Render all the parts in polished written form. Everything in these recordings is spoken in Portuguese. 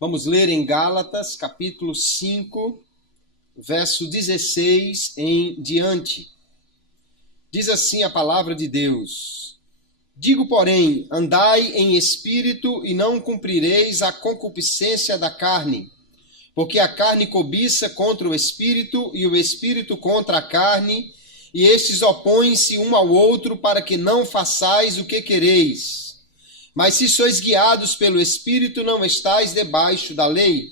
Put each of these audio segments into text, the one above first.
Vamos ler em Gálatas, capítulo 5, verso 16 em diante. Diz assim a palavra de Deus: Digo, porém, andai em espírito e não cumprireis a concupiscência da carne, porque a carne cobiça contra o espírito e o espírito contra a carne, e estes opõem-se um ao outro para que não façais o que quereis. Mas se sois guiados pelo Espírito, não estáis debaixo da lei.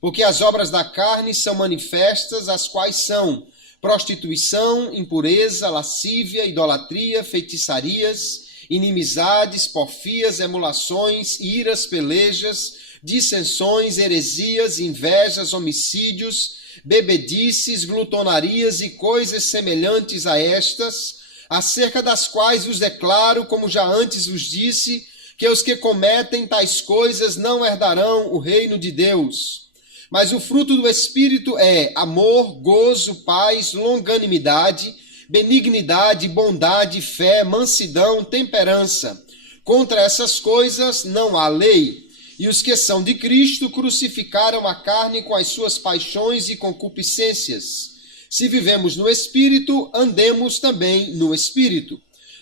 Porque as obras da carne são manifestas, as quais são prostituição, impureza, lascívia, idolatria, feitiçarias, inimizades, porfias, emulações, iras, pelejas, dissensões, heresias, invejas, homicídios, bebedices, glutonarias e coisas semelhantes a estas, acerca das quais vos declaro, como já antes vos disse, que os que cometem tais coisas não herdarão o reino de Deus. Mas o fruto do Espírito é amor, gozo, paz, longanimidade, benignidade, bondade, fé, mansidão, temperança. Contra essas coisas não há lei. E os que são de Cristo crucificaram a carne com as suas paixões e concupiscências. Se vivemos no Espírito, andemos também no Espírito.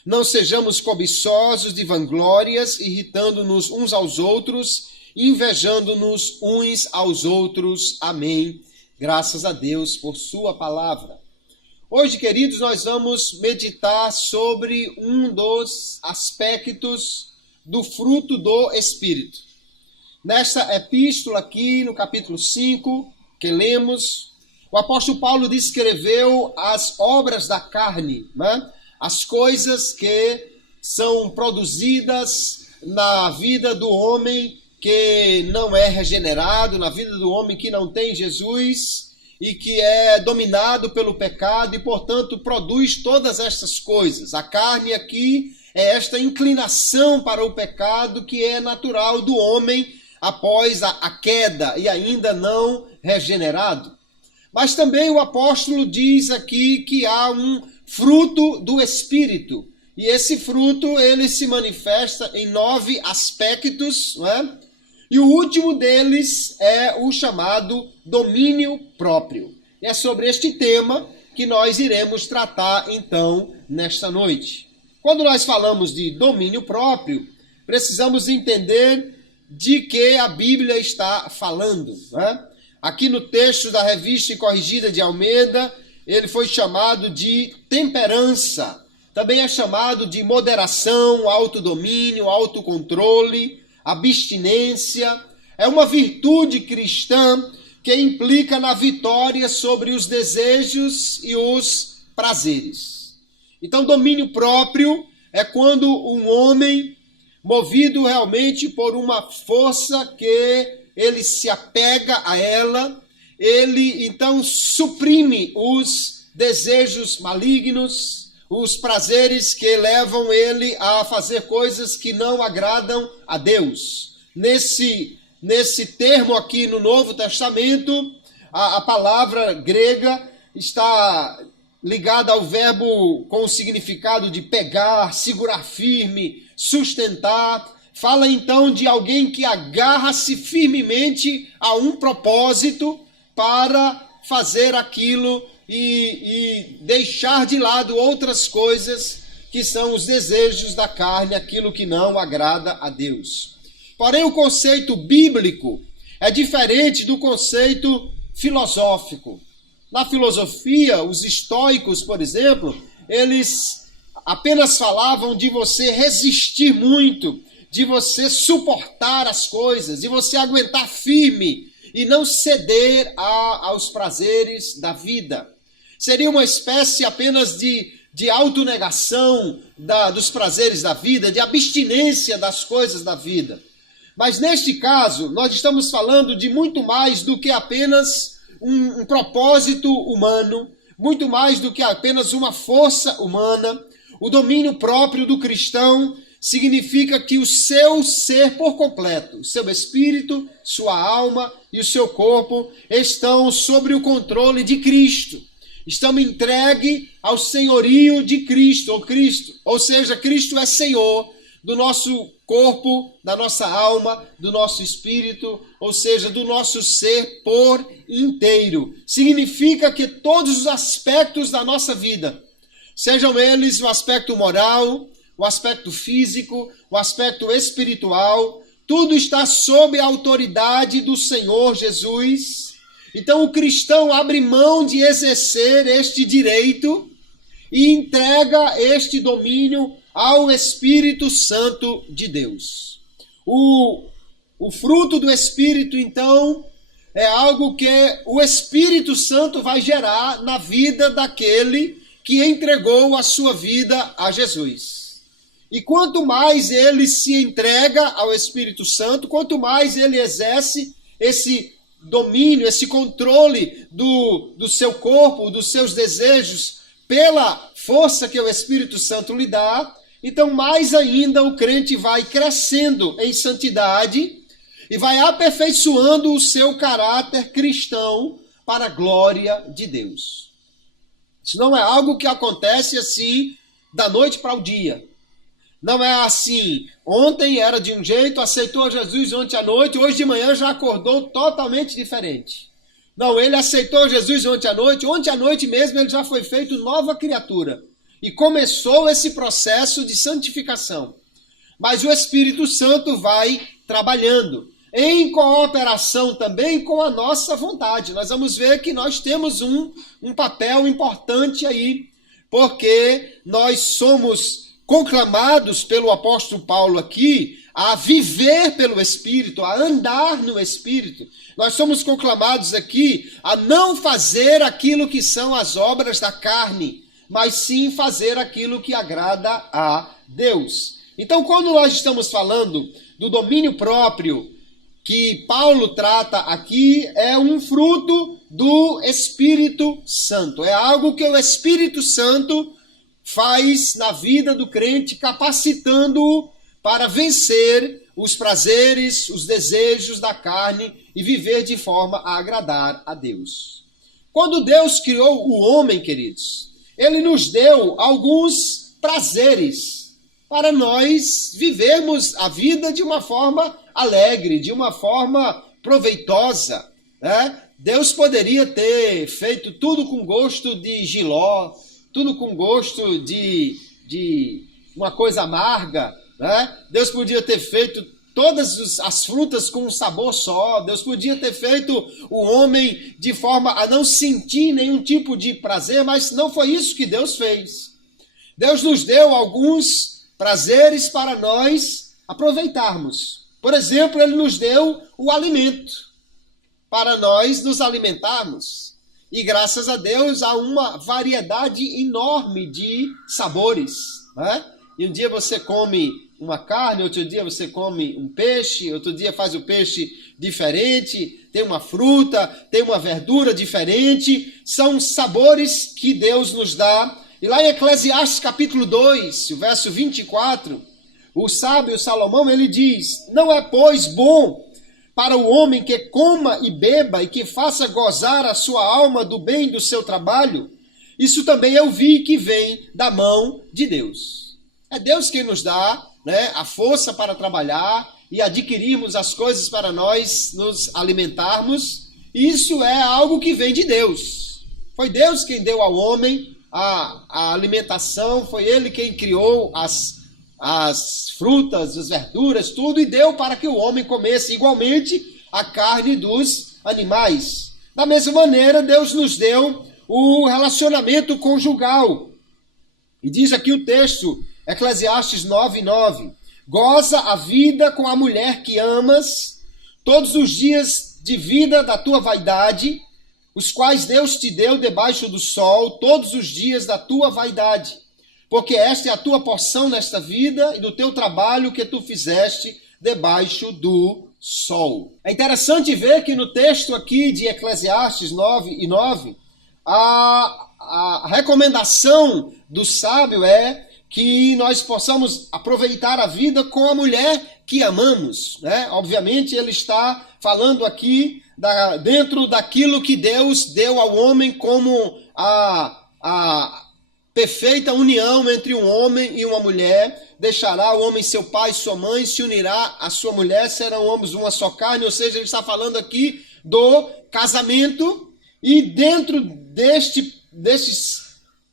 Não sejamos cobiçosos de vanglórias, irritando-nos uns aos outros, invejando-nos uns aos outros. Amém. Graças a Deus por sua palavra. Hoje, queridos, nós vamos meditar sobre um dos aspectos do fruto do Espírito. Nesta epístola aqui, no capítulo 5, que lemos, o apóstolo Paulo descreveu as obras da carne, né? As coisas que são produzidas na vida do homem que não é regenerado, na vida do homem que não tem Jesus e que é dominado pelo pecado e, portanto, produz todas estas coisas. A carne aqui é esta inclinação para o pecado que é natural do homem após a queda e ainda não regenerado. Mas também o apóstolo diz aqui que há um fruto do Espírito. E esse fruto, ele se manifesta em 9 aspectos, não é? E o último deles é o chamado domínio próprio. E é sobre este tema que nós iremos tratar, então, nesta noite. Quando nós falamos de domínio próprio, precisamos entender de que a Bíblia está falando, não é? Aqui no texto da Revista Corrigida de Almeida, ele foi chamado de temperança, também é chamado de moderação, autodomínio, autocontrole, abstinência. É uma virtude cristã que implica na vitória sobre os desejos e os prazeres. Então, domínio próprio é quando um homem, movido realmente por uma força que ele se apega a ela, ele então suprime os desejos malignos, os prazeres que levam ele a fazer coisas que não agradam a Deus. Nesse termo aqui no Novo Testamento, a palavra grega está ligada ao verbo com o significado de pegar, segurar firme, sustentar. Fala então de alguém que agarra-se firmemente a um propósito para fazer aquilo e deixar de lado outras coisas que são os desejos da carne, aquilo que não agrada a Deus. Porém, o conceito bíblico é diferente do conceito filosófico. Na filosofia, os estoicos, por exemplo, eles apenas falavam de você resistir muito, de você suportar as coisas, de você aguentar firme e não ceder aos prazeres da vida. Seria uma espécie apenas de autonegação dos prazeres da vida, de abstinência das coisas da vida. Mas neste caso, nós estamos falando de muito mais do que apenas um propósito humano, muito mais do que apenas uma força humana. O domínio próprio do cristão significa que o seu ser por completo, seu espírito, sua alma, e o seu corpo estão sob o controle de Cristo. Estão entregues ao senhorio de Cristo, ou seja, Cristo é Senhor do nosso corpo, da nossa alma, do nosso espírito, ou seja, do nosso ser por inteiro. Significa que todos os aspectos da nossa vida, sejam eles o aspecto moral, o aspecto físico, o aspecto espiritual, tudo está sob a autoridade do Senhor Jesus. Então o cristão abre mão de exercer este direito e entrega este domínio ao Espírito Santo de Deus. O fruto do Espírito, então, é algo que o Espírito Santo vai gerar na vida daquele que entregou a sua vida a Jesus. E quanto mais ele se entrega ao Espírito Santo, quanto mais ele exerce esse domínio, esse controle do seu corpo, dos seus desejos, pela força que o Espírito Santo lhe dá, então mais ainda o crente vai crescendo em santidade e vai aperfeiçoando o seu caráter cristão para a glória de Deus. Isso não é algo que acontece assim da noite para o dia. Não é assim, ontem era de um jeito, aceitou Jesus ontem à noite, hoje de manhã já acordou totalmente diferente. Não, ele aceitou Jesus ontem à noite mesmo ele já foi feito nova criatura. E começou esse processo de santificação. Mas o Espírito Santo vai trabalhando em cooperação também com a nossa vontade. Nós vamos ver que nós temos um papel importante aí, porque nós somos conclamados pelo apóstolo Paulo aqui a viver pelo Espírito, a andar no Espírito. Nós somos conclamados aqui a não fazer aquilo que são as obras da carne, mas sim fazer aquilo que agrada a Deus. Então, quando nós estamos falando do domínio próprio que Paulo trata aqui, é um fruto do Espírito Santo. É algo que o Espírito Santo faz na vida do crente, capacitando-o para vencer os prazeres, os desejos da carne e viver de forma a agradar a Deus. Quando Deus criou o homem, queridos, ele nos deu alguns prazeres para nós vivermos a vida de uma forma alegre, de uma forma proveitosa, né? Deus poderia ter feito tudo com gosto de jiló, tudo com gosto de uma coisa amarga, né? Deus podia ter feito todas as frutas com um sabor só. Deus podia ter feito o homem de forma a não sentir nenhum tipo de prazer, mas não foi isso que Deus fez. Deus nos deu alguns prazeres para nós aproveitarmos. Por exemplo, ele nos deu o alimento para nós nos alimentarmos. E graças a Deus há uma variedade enorme de sabores, né? E um dia você come uma carne, outro dia você come um peixe, outro dia faz o peixe diferente, tem uma fruta, tem uma verdura diferente. São sabores que Deus nos dá. E lá em Eclesiastes capítulo 2, o verso 24, o sábio Salomão, ele diz: não é, pois, bom para o homem que coma e beba e que faça gozar a sua alma do bem do seu trabalho? Isso também eu vi que vem da mão de Deus. É Deus quem nos dá, né, a força para trabalhar e adquirirmos as coisas para nós nos alimentarmos. Isso é algo que vem de Deus. Foi Deus quem deu ao homem a alimentação, foi Ele quem criou as frutas, as verduras, tudo, e deu para que o homem comesse igualmente a carne dos animais. Da mesma maneira, Deus nos deu o relacionamento conjugal. E diz aqui o texto, Eclesiastes 9:9, goza a vida com a mulher que amas, todos os dias de vida da tua vaidade, os quais Deus te deu debaixo do sol, todos os dias da tua vaidade. Porque esta é a tua porção nesta vida e do teu trabalho que tu fizeste debaixo do sol. É interessante ver que no texto aqui de Eclesiastes 9:9, a recomendação do sábio é que nós possamos aproveitar a vida com a mulher que amamos, né? Obviamente ele está falando aqui dentro daquilo que Deus deu ao homem como a perfeita união entre um homem e uma mulher. Deixará o homem seu pai e sua mãe, se unirá à sua mulher, serão ambos uma só carne. Ou seja, ele está falando aqui do casamento. E dentro deste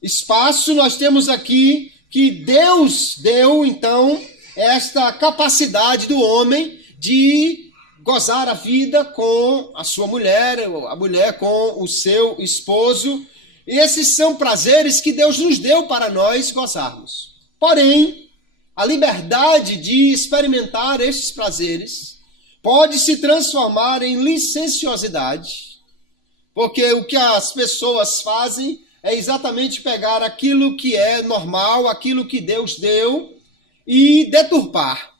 espaço nós temos aqui que Deus deu, então, esta capacidade do homem de gozar a vida com a sua mulher, a mulher com o seu esposo. E esses são prazeres que Deus nos deu para nós gozarmos. Porém, a liberdade de experimentar estes prazeres pode se transformar em licenciosidade, porque o que as pessoas fazem é exatamente pegar aquilo que é normal, aquilo que Deus deu, e deturpar.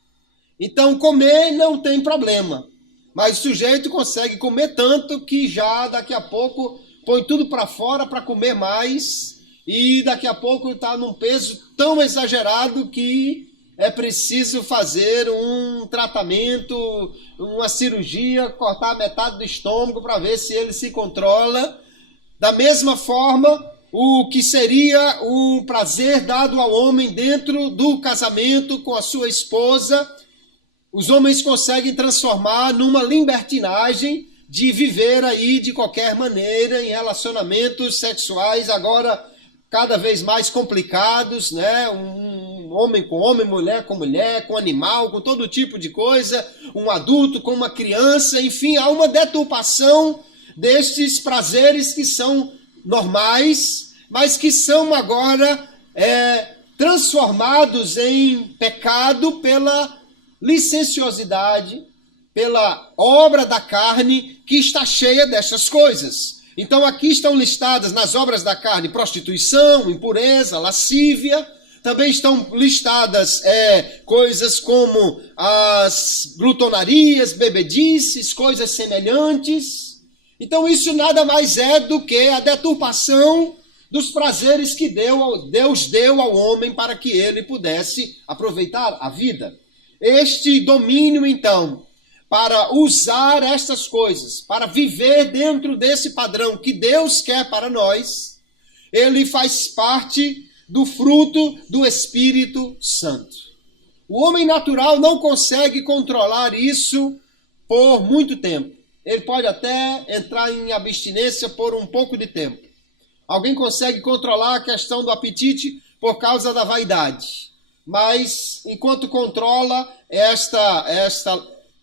Então, comer não tem problema, mas o sujeito consegue comer tanto que já daqui a pouco põe tudo para fora para comer mais, e daqui a pouco está num peso tão exagerado que é preciso fazer um tratamento, uma cirurgia, cortar metade do estômago para ver se ele se controla. Da mesma forma, o que seria um prazer dado ao homem dentro do casamento com a sua esposa, os homens conseguem transformar numa libertinagem de viver aí de qualquer maneira em relacionamentos sexuais agora cada vez mais complicados, né? Um homem com homem, mulher com animal, com todo tipo de coisa, um adulto com uma criança, enfim, há uma deturpação destes prazeres que são normais, mas que são agora transformados em pecado pela licenciosidade, pela obra da carne que está cheia dessas coisas. Então aqui estão listadas nas obras da carne prostituição, impureza, lascívia. Também estão listadas coisas como as glutonarias, bebedices, coisas semelhantes. Então isso nada mais é do que a deturpação dos prazeres que Deus deu ao homem para que ele pudesse aproveitar a vida. Este domínio, então, para usar estas coisas, para viver dentro desse padrão que Deus quer para nós, ele faz parte do fruto do Espírito Santo. O homem natural não consegue controlar isso por muito tempo. Ele pode até entrar em abstinência por um pouco de tempo. Alguém consegue controlar a questão do apetite por causa da vaidade. Mas, enquanto controla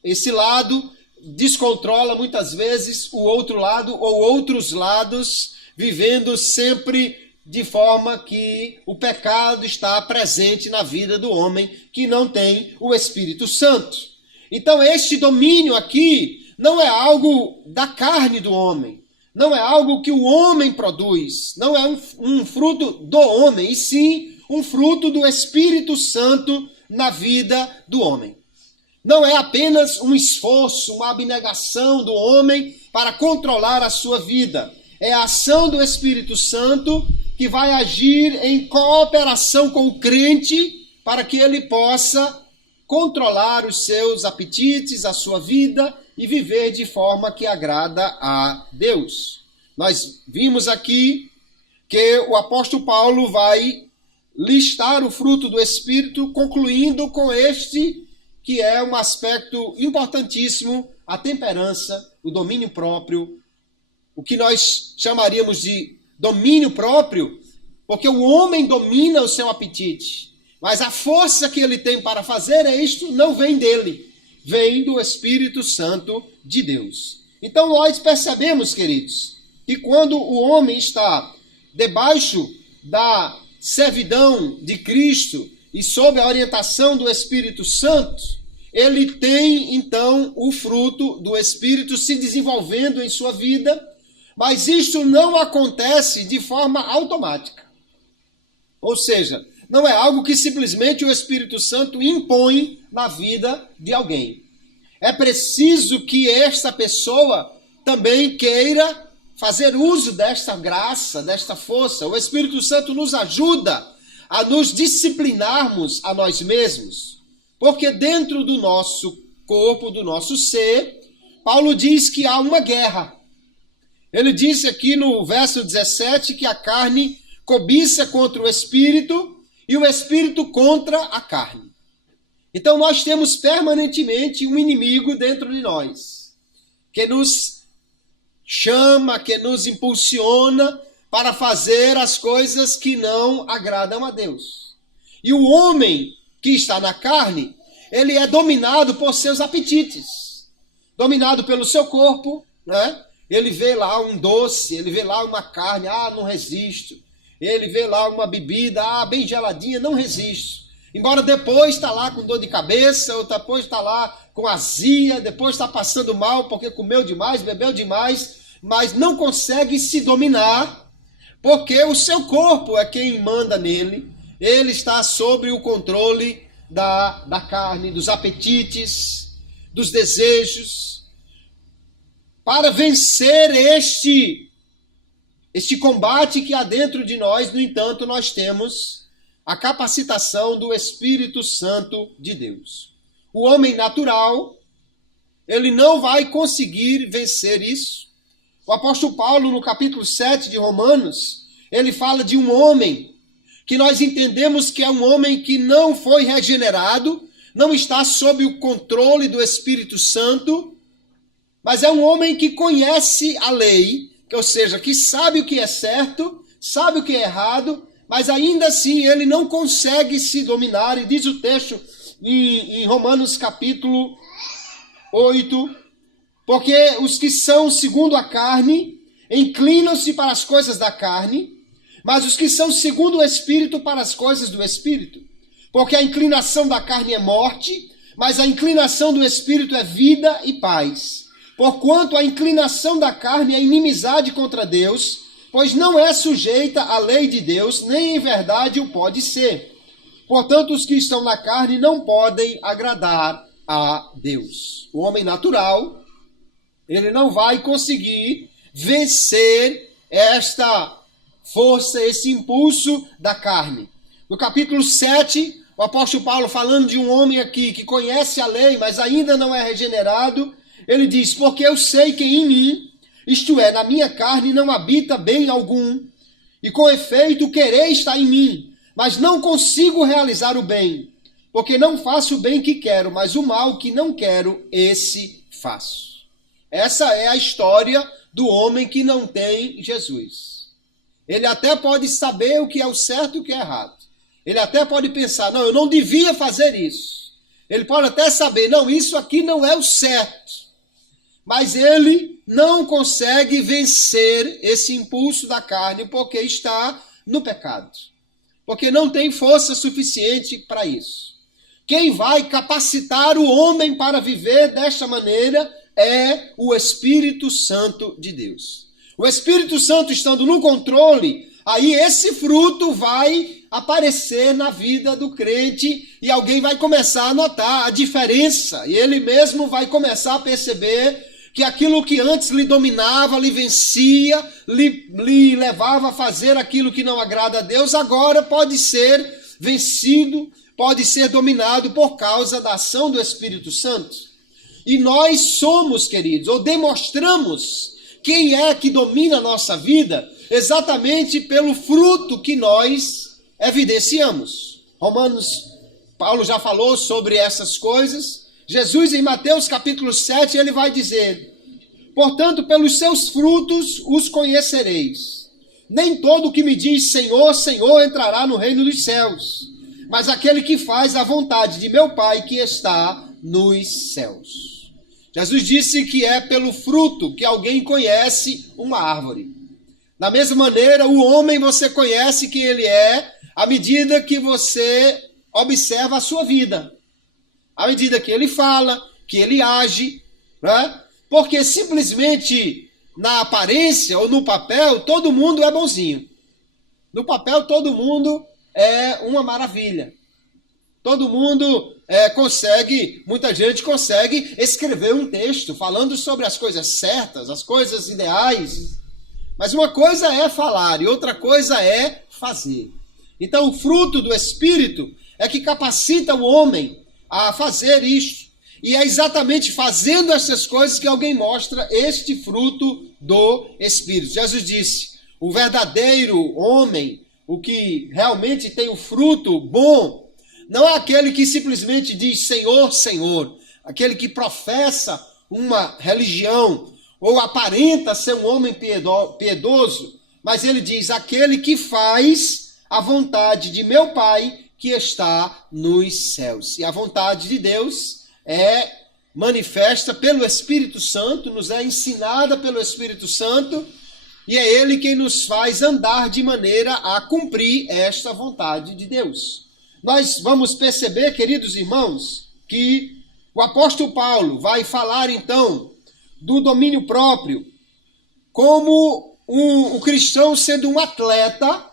esse lado, descontrola muitas vezes o outro lado ou outros lados, vivendo sempre de forma que o pecado está presente na vida do homem que não tem o Espírito Santo. Então, este domínio aqui não é algo da carne do homem, não é algo que o homem produz, não é um fruto do homem, e sim um fruto do Espírito Santo na vida do homem. Não é apenas um esforço, uma abnegação do homem para controlar a sua vida. É a ação do Espírito Santo que vai agir em cooperação com o crente para que ele possa controlar os seus apetites, a sua vida e viver de forma que agrada a Deus. Nós vimos aqui que o apóstolo Paulo vai listar o fruto do Espírito, concluindo com este, que é um aspecto importantíssimo, a temperança, o domínio próprio, o que nós chamaríamos de domínio próprio, porque o homem domina o seu apetite, mas a força que ele tem para fazer isto não vem dele, vem do Espírito Santo de Deus. Então nós percebemos, queridos, que quando o homem está debaixo da servidão de Cristo e sob a orientação do Espírito Santo, ele tem então o fruto do Espírito se desenvolvendo em sua vida, mas isso não acontece de forma automática. Ou seja, não é algo que simplesmente o Espírito Santo impõe na vida de alguém. É preciso que esta pessoa também queira fazer uso desta graça, desta força. O Espírito Santo nos ajuda a nos disciplinarmos a nós mesmos, porque dentro do nosso corpo, do nosso ser, Paulo diz que há uma guerra. Ele disse aqui no verso 17 que a carne cobiça contra o espírito e o espírito contra a carne. Então nós temos permanentemente um inimigo dentro de nós, que nos chama, que nos impulsiona para fazer as coisas que não agradam a Deus. E o homem que está na carne, ele é dominado por seus apetites, dominado pelo seu corpo, né? Ele vê lá um doce, ele vê lá uma carne, não resisto. Ele vê lá uma bebida, bem geladinha, não resisto. Embora depois está lá com dor de cabeça, ou depois está lá com azia, depois está passando mal porque comeu demais, bebeu demais, mas não consegue se dominar, porque o seu corpo é quem manda nele. Ele está sob o controle da carne, dos apetites, dos desejos. Para vencer este combate que há dentro de nós, no entanto, nós temos a capacitação do Espírito Santo de Deus. O homem natural, ele não vai conseguir vencer isso. O apóstolo Paulo, no capítulo 7 de Romanos, ele fala de um homem que nós entendemos que é um homem que não foi regenerado, não está sob o controle do Espírito Santo, mas é um homem que conhece a lei, ou seja, que sabe o que é certo, sabe o que é errado, mas ainda assim ele não consegue se dominar. E diz o texto em Romanos capítulo 8, porque os que são segundo a carne inclinam-se para as coisas da carne, mas os que são segundo o Espírito para as coisas do Espírito. Porque a inclinação da carne é morte, mas a inclinação do Espírito é vida e paz. Porquanto a inclinação da carne é inimizade contra Deus, pois não é sujeita à lei de Deus, nem em verdade o pode ser. Portanto, os que estão na carne não podem agradar a Deus. O homem natural, ele não vai conseguir vencer esta força, esse impulso da carne. No capítulo 7, o apóstolo Paulo, falando de um homem aqui que conhece a lei, mas ainda não é regenerado, ele diz: porque eu sei que em mim, isto é, na minha carne, não habita bem algum, e com efeito o querer está em mim, mas não consigo realizar o bem, porque não faço o bem que quero, mas o mal que não quero, esse faço. Essa é a história do homem que não tem Jesus. Ele até pode saber o que é o certo e o que é errado. Ele até pode pensar: não, eu não devia fazer isso. Ele pode até saber: não, isso aqui não é o certo. Mas ele não consegue vencer esse impulso da carne porque está no pecado. Porque não tem força suficiente para isso. Quem vai capacitar o homem para viver desta maneira é o Espírito Santo de Deus. O Espírito Santo estando no controle, aí esse fruto vai aparecer na vida do crente e alguém vai começar a notar a diferença. E ele mesmo vai começar a perceber que aquilo que antes lhe dominava, lhe vencia, lhe levava a fazer aquilo que não agrada a Deus, agora pode ser vencido, pode ser dominado por causa da ação do Espírito Santo. E nós somos, queridos, ou demonstramos quem é que domina a nossa vida exatamente pelo fruto que nós evidenciamos. Paulo já falou sobre essas coisas. Jesus, em Mateus capítulo 7, ele vai dizer: portanto, pelos seus frutos os conhecereis. Nem todo que me diz Senhor, Senhor entrará no reino dos céus, mas aquele que faz a vontade de meu Pai que está nos céus. Jesus disse que é pelo fruto que alguém conhece uma árvore. Da mesma maneira, o homem você conhece quem ele é à medida que você observa a sua vida. À medida que ele fala, que ele age, né? Porque simplesmente na aparência ou no papel, todo mundo é bonzinho. No papel, todo mundo é uma maravilha. Todo mundo muita gente consegue escrever um texto falando sobre as coisas certas, as coisas ideais. Mas uma coisa é falar e outra coisa é fazer. Então, o fruto do Espírito é que capacita o homem a fazer isto. E é exatamente fazendo essas coisas que alguém mostra este fruto do Espírito. Jesus disse, o verdadeiro homem, o que realmente tem o fruto bom, não é aquele que simplesmente diz Senhor, Senhor, aquele que professa uma religião ou aparenta ser um homem piedoso, mas ele diz, aquele que faz a vontade de meu Pai que está nos céus. E a vontade de Deus é manifesta pelo Espírito Santo, nos é ensinada pelo Espírito Santo, e é ele quem nos faz andar de maneira a cumprir esta vontade de Deus. Nós vamos perceber, queridos irmãos, que o apóstolo Paulo vai falar então do domínio próprio como o cristão sendo um atleta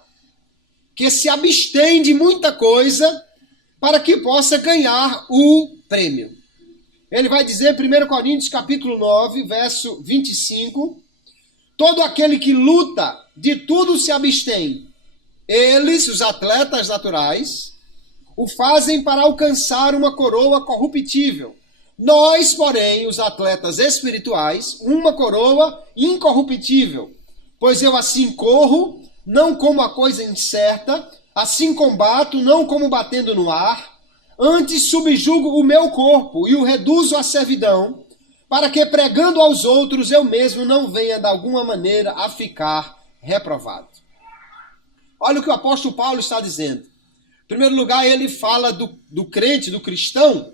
que se abstém de muita coisa para que possa ganhar o prêmio. Ele vai dizer, 1 Coríntios capítulo 9, verso 25, todo aquele que luta, de tudo se abstém. Eles, os atletas naturais, o fazem para alcançar uma coroa corruptível. Nós, porém, os atletas espirituais, uma coroa incorruptível. Pois eu assim corro, não como a coisa incerta, assim combato, não como batendo no ar, antes subjugo o meu corpo e o reduzo à servidão, para que pregando aos outros eu mesmo não venha de alguma maneira a ficar reprovado. Olha o que o apóstolo Paulo está dizendo. Em primeiro lugar, ele fala do crente, do cristão,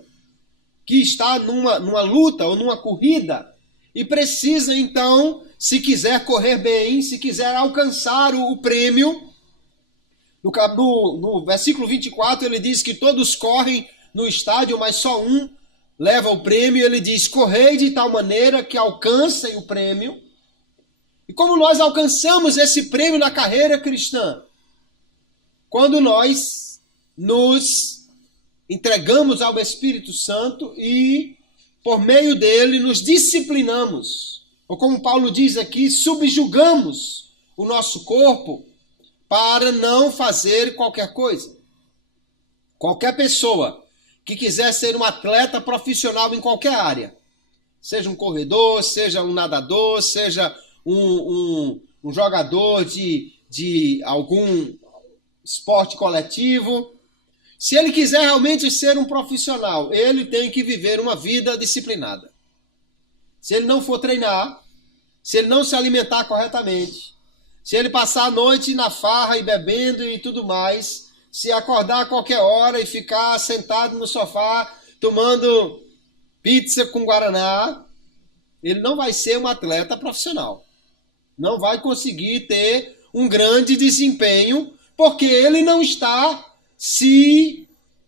que está numa luta ou numa corrida e precisa então, se quiser correr bem, se quiser alcançar o prêmio, no versículo 24 ele diz que todos correm no estádio, mas só um leva o prêmio. Ele diz, correi de tal maneira que alcancem o prêmio. E como nós alcançamos esse prêmio na carreira cristã? Quando nós nos entregamos ao Espírito Santo e, por meio dele, nos disciplinamos. Ou como Paulo diz aqui, subjugamos o nosso corpo para não fazer qualquer coisa. Qualquer pessoa que quiser ser um atleta profissional em qualquer área, seja um corredor, seja um nadador, seja um jogador de algum esporte coletivo, se ele quiser realmente ser um profissional, ele tem que viver uma vida disciplinada. Se ele não for treinar, se ele não se alimentar corretamente, se ele passar a noite na farra e bebendo e tudo mais, se acordar a qualquer hora e ficar sentado no sofá tomando pizza com guaraná, ele não vai ser um atleta profissional. Não vai conseguir ter um grande desempenho, porque ele não está se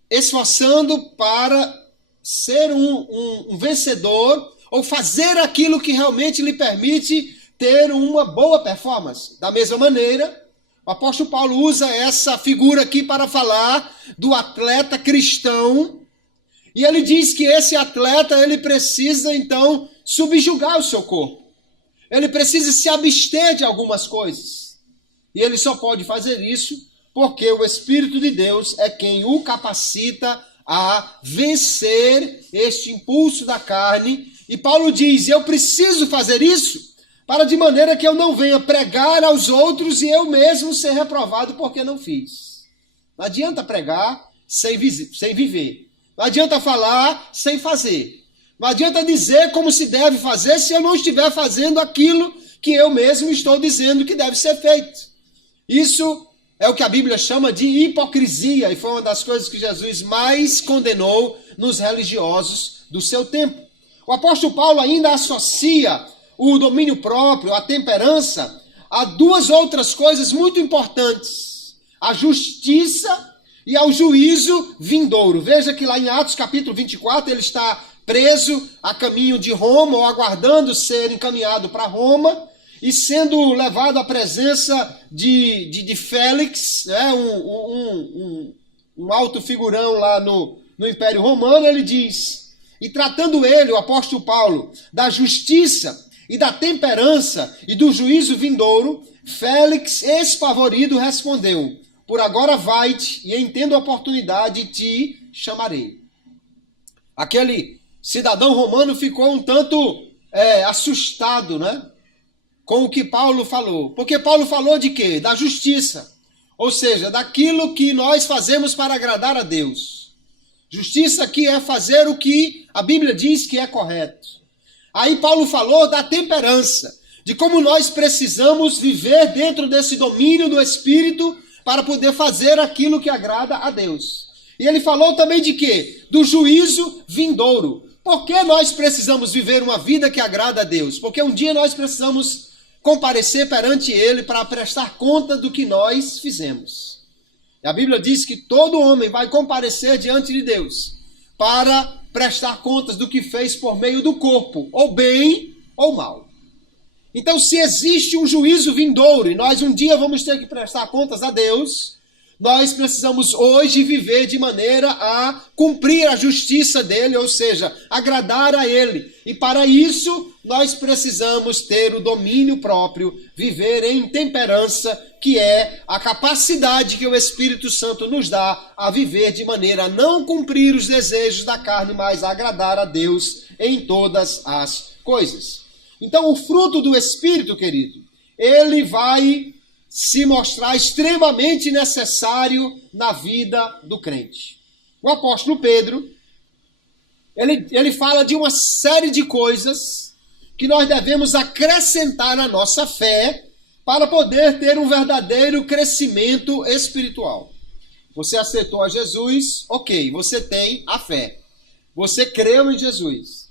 esforçando para ser um vencedor ou fazer aquilo que realmente lhe permite ter uma boa performance. Da mesma maneira, o apóstolo Paulo usa essa figura aqui para falar do atleta cristão, e ele diz que esse atleta ele precisa então subjugar o seu corpo. Ele precisa se abster de algumas coisas. E ele só pode fazer isso porque o Espírito de Deus é quem o capacita a vencer este impulso da carne. E Paulo diz, eu preciso fazer isso para de maneira que eu não venha pregar aos outros e eu mesmo ser reprovado porque não fiz. Não adianta pregar sem viver. Não adianta falar sem fazer. Não adianta dizer como se deve fazer se eu não estiver fazendo aquilo que eu mesmo estou dizendo que deve ser feito. Isso é o que a Bíblia chama de hipocrisia, e foi uma das coisas que Jesus mais condenou nos religiosos do seu tempo. O apóstolo Paulo ainda associa o domínio próprio, a temperança, a duas outras coisas muito importantes: a justiça e ao juízo vindouro. Veja que lá em Atos capítulo 24, ele está preso a caminho de Roma, ou aguardando ser encaminhado para Roma, e sendo levado à presença de Félix, né, um alto figurão lá no Império Romano. Ele diz, e tratando ele, o apóstolo Paulo, da justiça e da temperança e do juízo vindouro, Félix, espavorido, respondeu, por agora vai-te, e em tendo oportunidade te chamarei. Aquele cidadão romano ficou um tanto assustado, né? Com o que Paulo falou. Porque Paulo falou de quê? Da justiça. Ou seja, daquilo que nós fazemos para agradar a Deus. Justiça que é fazer o que a Bíblia diz que é correto. Aí Paulo falou da temperança, de como nós precisamos viver dentro desse domínio do Espírito para poder fazer aquilo que agrada a Deus. E ele falou também de quê? Do juízo vindouro. Por que nós precisamos viver uma vida que agrada a Deus? Porque um dia nós precisamos comparecer perante Ele para prestar conta do que nós fizemos. E a Bíblia diz que todo homem vai comparecer diante de Deus para prestar contas do que fez por meio do corpo, ou bem ou mal. Então, se existe um juízo vindouro e nós um dia vamos ter que prestar contas a Deus, nós precisamos hoje viver de maneira a cumprir a justiça dele, ou seja, agradar a ele. E para isso, nós precisamos ter o domínio próprio, viver em temperança, que é a capacidade que o Espírito Santo nos dá a viver de maneira a não cumprir os desejos da carne, mas a agradar a Deus em todas as coisas. Então, o fruto do Espírito, querido, ele vai se mostrar extremamente necessário na vida do crente. O apóstolo Pedro, ele fala de uma série de coisas que nós devemos acrescentar à nossa fé para poder ter um verdadeiro crescimento espiritual. Você aceitou a Jesus, ok, você tem a fé. Você creu em Jesus.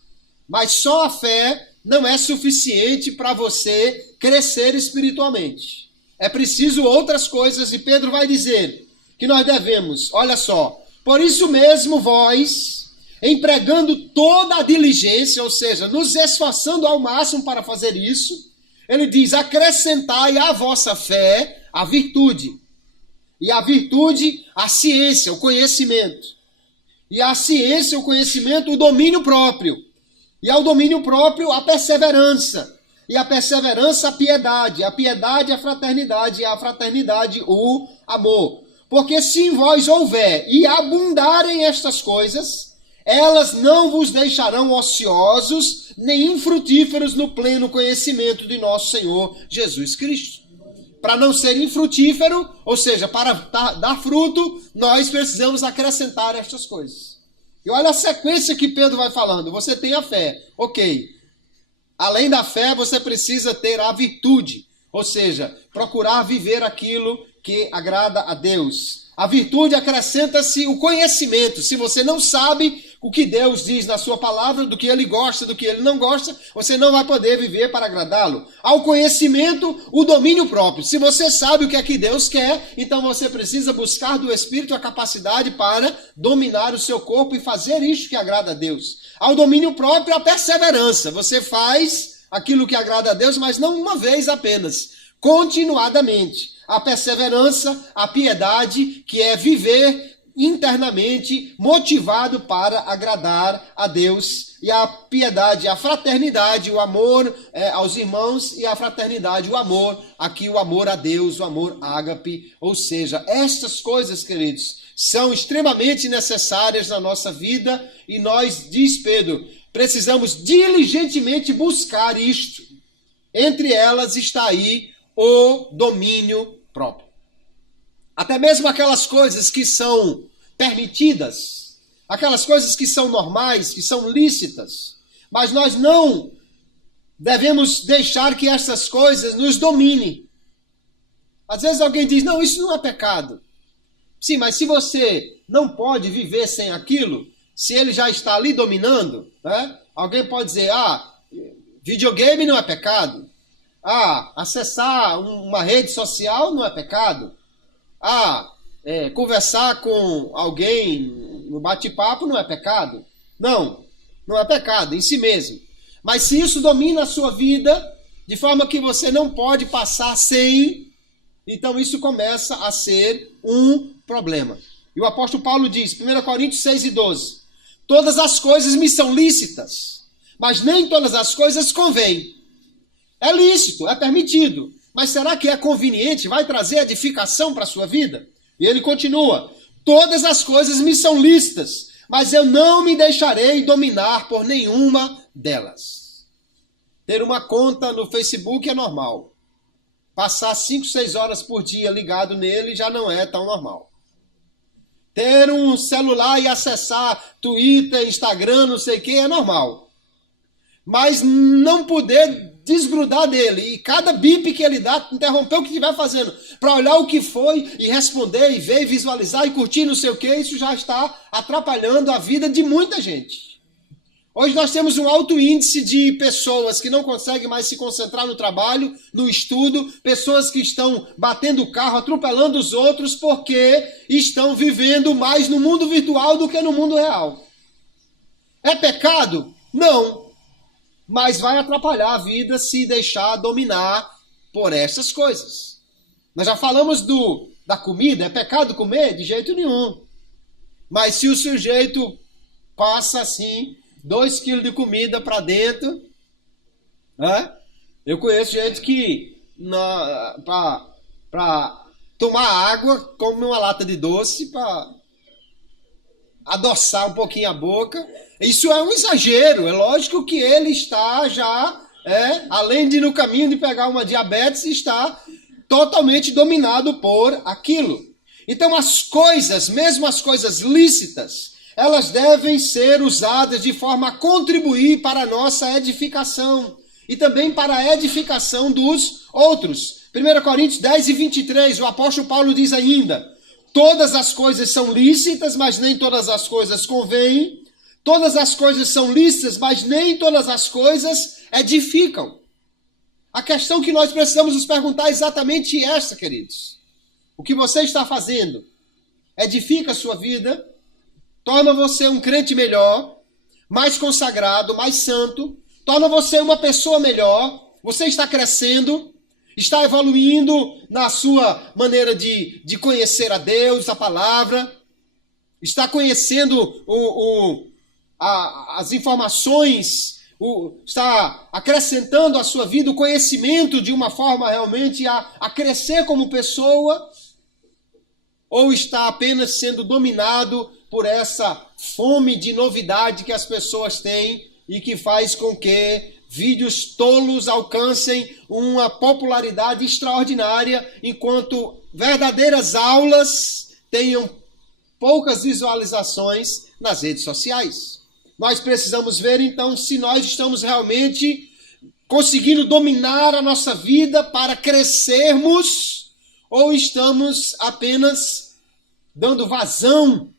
Mas só a fé não é suficiente para você crescer espiritualmente. É preciso outras coisas, e Pedro vai dizer que nós devemos, olha só, por isso mesmo vós, empregando toda a diligência, ou seja, nos esforçando ao máximo para fazer isso, ele diz, acrescentai à vossa fé a virtude, e a virtude, a ciência, o conhecimento, e a ciência, o conhecimento, o domínio próprio, e ao domínio próprio, a perseverança, e a perseverança, a piedade a fraternidade, e a fraternidade, o amor. Porque se em vós houver e abundarem estas coisas, elas não vos deixarão ociosos, nem infrutíferos no pleno conhecimento de nosso Senhor Jesus Cristo. Para não ser infrutífero, ou seja, para dar fruto, nós precisamos acrescentar estas coisas. E olha a sequência que Pedro vai falando. Você tem a fé, ok. Além da fé, você precisa ter a virtude, ou seja, procurar viver aquilo que agrada a Deus. A virtude acrescenta-se o conhecimento. Se você não sabe o que Deus diz na sua palavra, do que ele gosta, do que ele não gosta, você não vai poder viver para agradá-lo. Ao conhecimento, o domínio próprio. Se você sabe o que é que Deus quer, então você precisa buscar do Espírito a capacidade para dominar o seu corpo e fazer isso que agrada a Deus. Ao domínio próprio, a perseverança. Você faz aquilo que agrada a Deus, mas não uma vez apenas, continuadamente. A perseverança, a piedade, que é viver internamente motivado para agradar a Deus. E a piedade, a fraternidade, o amor aos irmãos, e a fraternidade, o amor, aqui o amor a Deus, o amor ágape. Ou seja, estas coisas, queridos, são extremamente necessárias na nossa vida, e nós, diz Pedro, precisamos diligentemente buscar isto. Entre elas está aí o domínio próprio. Até mesmo aquelas coisas que são permitidas, aquelas coisas que são normais, que são lícitas, mas nós não devemos deixar que essas coisas nos dominem. Às vezes alguém diz, não, isso não é pecado. Sim, mas se você não pode viver sem aquilo, se ele já está ali dominando, né? Alguém pode dizer, videogame não é pecado. Acessar uma rede social não é pecado. Conversar com alguém no bate-papo não é pecado. Não é pecado em si mesmo. Mas se isso domina a sua vida, de forma que você não pode passar sem, então isso começa a ser um problema. E o apóstolo Paulo diz, 1 Coríntios 6:12, todas as coisas me são lícitas, mas nem todas as coisas convêm. É lícito, é permitido, mas será que é conveniente? Vai trazer edificação para a sua vida? E ele continua: todas as coisas me são lícitas, mas eu não me deixarei dominar por nenhuma delas. Ter uma conta no Facebook é normal. Passar 5, 6 horas por dia ligado nele já não é tão normal. Ter um celular e acessar Twitter, Instagram, não sei o que, é normal. Mas não poder desgrudar dele e cada bip que ele dá, interromper o que estiver fazendo, para olhar o que foi e responder e ver, e visualizar e curtir não sei o que, isso já está atrapalhando a vida de muita gente. Hoje nós temos um alto índice de pessoas que não conseguem mais se concentrar no trabalho, no estudo, pessoas que estão batendo o carro, atropelando os outros porque estão vivendo mais no mundo virtual do que no mundo real. É pecado? Não. Mas vai atrapalhar a vida se deixar dominar por essas coisas. Nós já falamos da comida, é pecado comer? De jeito nenhum. Mas se o sujeito passa assim 2 quilos de comida para dentro, né? Eu conheço gente que para tomar água come uma lata de doce para adoçar um pouquinho a boca. Isso é um exagero. É lógico que ele está já, além de no caminho de pegar uma diabetes, está totalmente dominado por aquilo. Então as coisas, mesmo as coisas lícitas, elas devem ser usadas de forma a contribuir para a nossa edificação e também para a edificação dos outros. 1 Coríntios 10 e 23, o apóstolo Paulo diz ainda: todas as coisas são lícitas, mas nem todas as coisas convêm. Todas as coisas são lícitas, mas nem todas as coisas edificam. A questão que nós precisamos nos perguntar é exatamente essa, queridos. O que você está fazendo edifica a sua vida? Torna você um crente melhor, mais consagrado, mais santo? Torna você uma pessoa melhor? Você está crescendo? Está evoluindo na sua maneira de conhecer a Deus, a palavra? Está conhecendo as informações, está acrescentando à sua vida o conhecimento de uma forma realmente a crescer como pessoa? Ou está apenas sendo dominado por essa fome de novidade que as pessoas têm e que faz com que vídeos tolos alcancem uma popularidade extraordinária, enquanto verdadeiras aulas tenham poucas visualizações nas redes sociais? Nós precisamos ver, então, se nós estamos realmente conseguindo dominar a nossa vida para crescermos ou estamos apenas dando vazão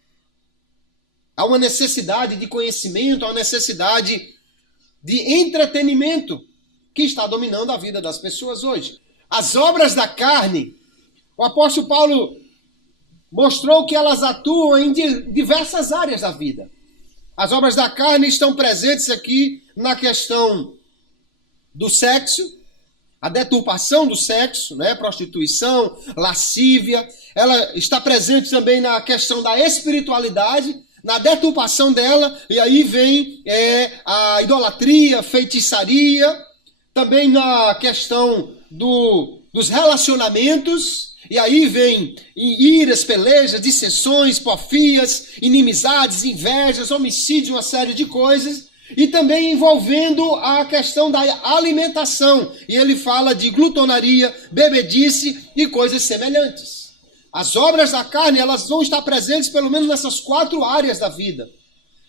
a uma necessidade de conhecimento, a uma necessidade de entretenimento que está dominando a vida das pessoas hoje. As obras da carne, o apóstolo Paulo mostrou que elas atuam em diversas áreas da vida. As obras da carne estão presentes aqui na questão do sexo, a deturpação do sexo, né? Prostituição, lascívia. Ela está presente também na questão da espiritualidade, na deturpação dela, e aí vem a idolatria, feitiçaria, também na questão dos relacionamentos, e aí vem iras, pelejas, dissensões, porfias, inimizades, invejas, homicídios, uma série de coisas, e também envolvendo a questão da alimentação, e ele fala de glutonaria, bebedice e coisas semelhantes. As obras da carne, elas vão estar presentes pelo menos nessas 4 áreas da vida.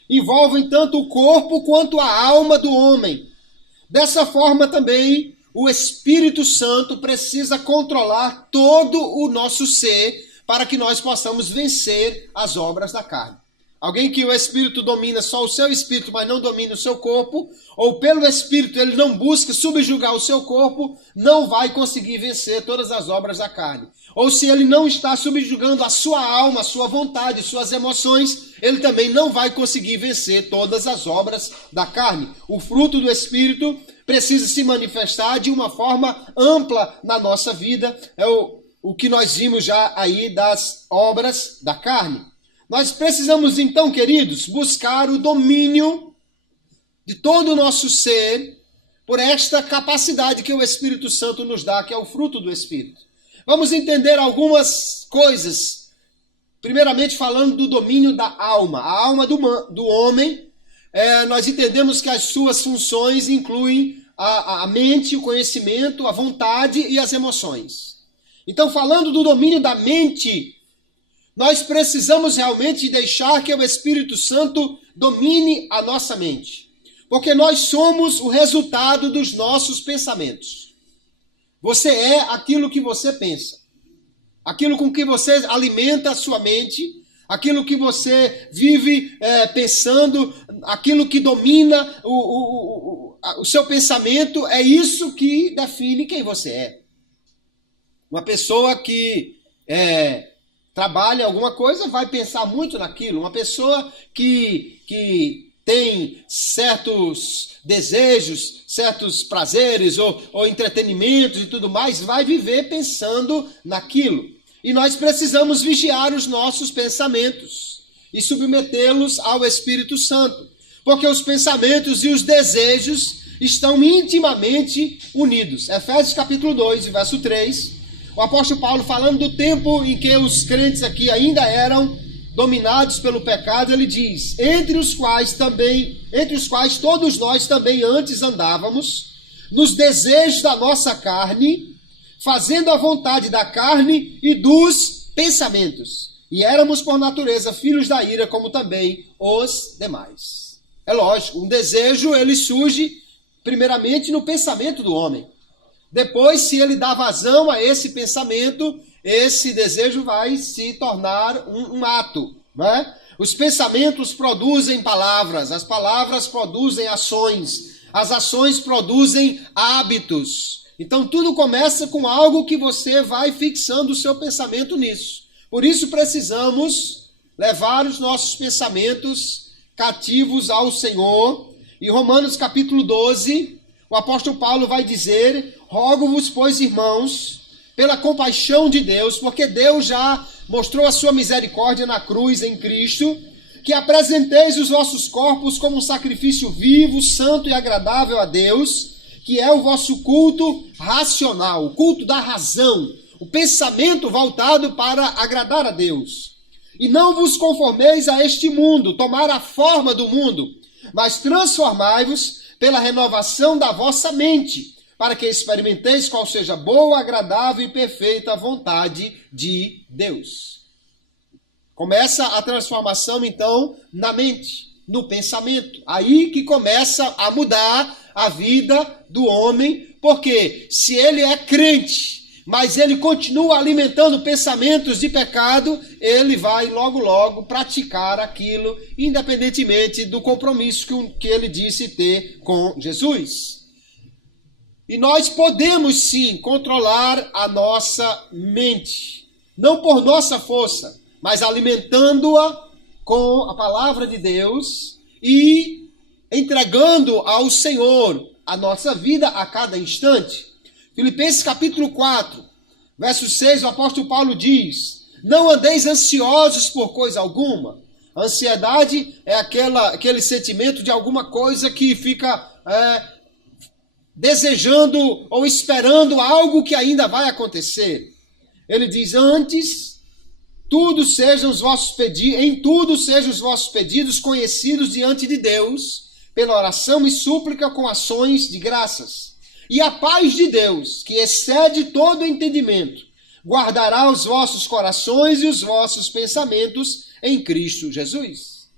Envolvem tanto o corpo quanto a alma do homem. Dessa forma também, o Espírito Santo precisa controlar todo o nosso ser para que nós possamos vencer as obras da carne. Alguém que o Espírito domina só o seu espírito, mas não domina o seu corpo, ou pelo Espírito ele não busca subjugar o seu corpo, não vai conseguir vencer todas as obras da carne. Ou se ele não está subjugando a sua alma, a sua vontade, suas emoções, ele também não vai conseguir vencer todas as obras da carne. O fruto do Espírito precisa se manifestar de uma forma ampla na nossa vida. É o que nós vimos já aí das obras da carne. Nós precisamos então, queridos, buscar o domínio de todo o nosso ser por esta capacidade que o Espírito Santo nos dá, que é o fruto do Espírito. Vamos entender algumas coisas Primeiramente falando do domínio da alma. A alma do homem, nós entendemos que as suas funções incluem a mente, o conhecimento, a vontade e as emoções. Então, falando do domínio da mente, nós precisamos realmente deixar que o Espírito Santo domine a nossa mente. Porque nós somos o resultado dos nossos pensamentos. Você é aquilo que você pensa. Aquilo com que você alimenta a sua mente, aquilo que você vive pensando, aquilo que domina o seu pensamento, é isso que define quem você é. Uma pessoa que trabalha alguma coisa vai pensar muito naquilo. Uma pessoa que tem certos desejos, certos prazeres ou entretenimentos e tudo mais, vai viver pensando naquilo. E nós precisamos vigiar os nossos pensamentos e submetê-los ao Espírito Santo, porque os pensamentos e os desejos estão intimamente unidos. Efésios capítulo 2, verso 3, o apóstolo Paulo, falando do tempo em que os crentes aqui ainda eram dominados pelo pecado, ele diz: entre os quais todos nós também antes andávamos, nos desejos da nossa carne, fazendo a vontade da carne e dos pensamentos. E éramos, por natureza, filhos da ira, como também os demais. É lógico, um desejo, ele surge primeiramente no pensamento do homem. Depois, se ele dá vazão a esse pensamento, esse desejo vai se tornar um ato, né? Os pensamentos produzem palavras, as palavras produzem ações, as ações produzem hábitos. Então tudo começa com algo que você vai fixando o seu pensamento nisso. Por isso precisamos levar os nossos pensamentos cativos ao Senhor. Em Romanos capítulo 12, o apóstolo Paulo vai dizer: rogo-vos, pois, irmãos, pela compaixão de Deus, porque Deus já mostrou a sua misericórdia na cruz em Cristo, que apresenteis os vossos corpos como um sacrifício vivo, santo e agradável a Deus, que é o vosso culto racional, o culto da razão, o pensamento voltado para agradar a Deus. E não vos conformeis a este mundo, tomar a forma do mundo, mas transformai-vos pela renovação da vossa mente, para que experimenteis qual seja boa, agradável e perfeita a vontade de Deus. Começa a transformação, então, na mente, no pensamento. Aí que começa a mudar a vida do homem, porque se ele é crente, mas ele continua alimentando pensamentos de pecado, ele vai logo praticar aquilo, independentemente do compromisso que ele disse ter com Jesus. E nós podemos sim controlar a nossa mente, não por nossa força, mas alimentando-a com a palavra de Deus e entregando ao Senhor a nossa vida a cada instante. Filipenses capítulo 4, verso 6, o apóstolo Paulo diz: não andeis ansiosos por coisa alguma. A ansiedade é aquele sentimento de alguma coisa que fica desejando ou esperando algo que ainda vai acontecer. Ele diz: antes, em tudo sejam os vossos pedidos conhecidos diante de Deus, pela oração e súplica com ações de graças. E a paz de Deus, que excede todo entendimento, guardará os vossos corações e os vossos pensamentos em Cristo Jesus.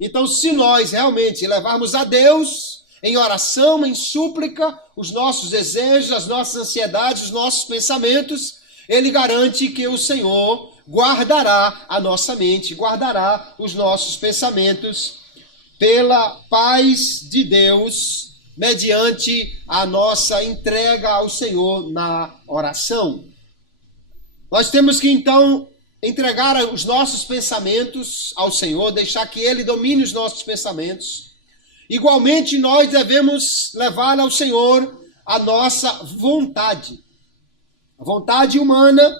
Então, se nós realmente levarmos a Deus em oração, em súplica, os nossos desejos, as nossas ansiedades, os nossos pensamentos, Ele garante que o Senhor guardará a nossa mente, guardará os nossos pensamentos pela paz de Deus, mediante a nossa entrega ao Senhor na oração. Nós temos que, então, entregar os nossos pensamentos ao Senhor, deixar que Ele domine os nossos pensamentos. Igualmente, nós devemos levar ao Senhor a nossa vontade. A vontade humana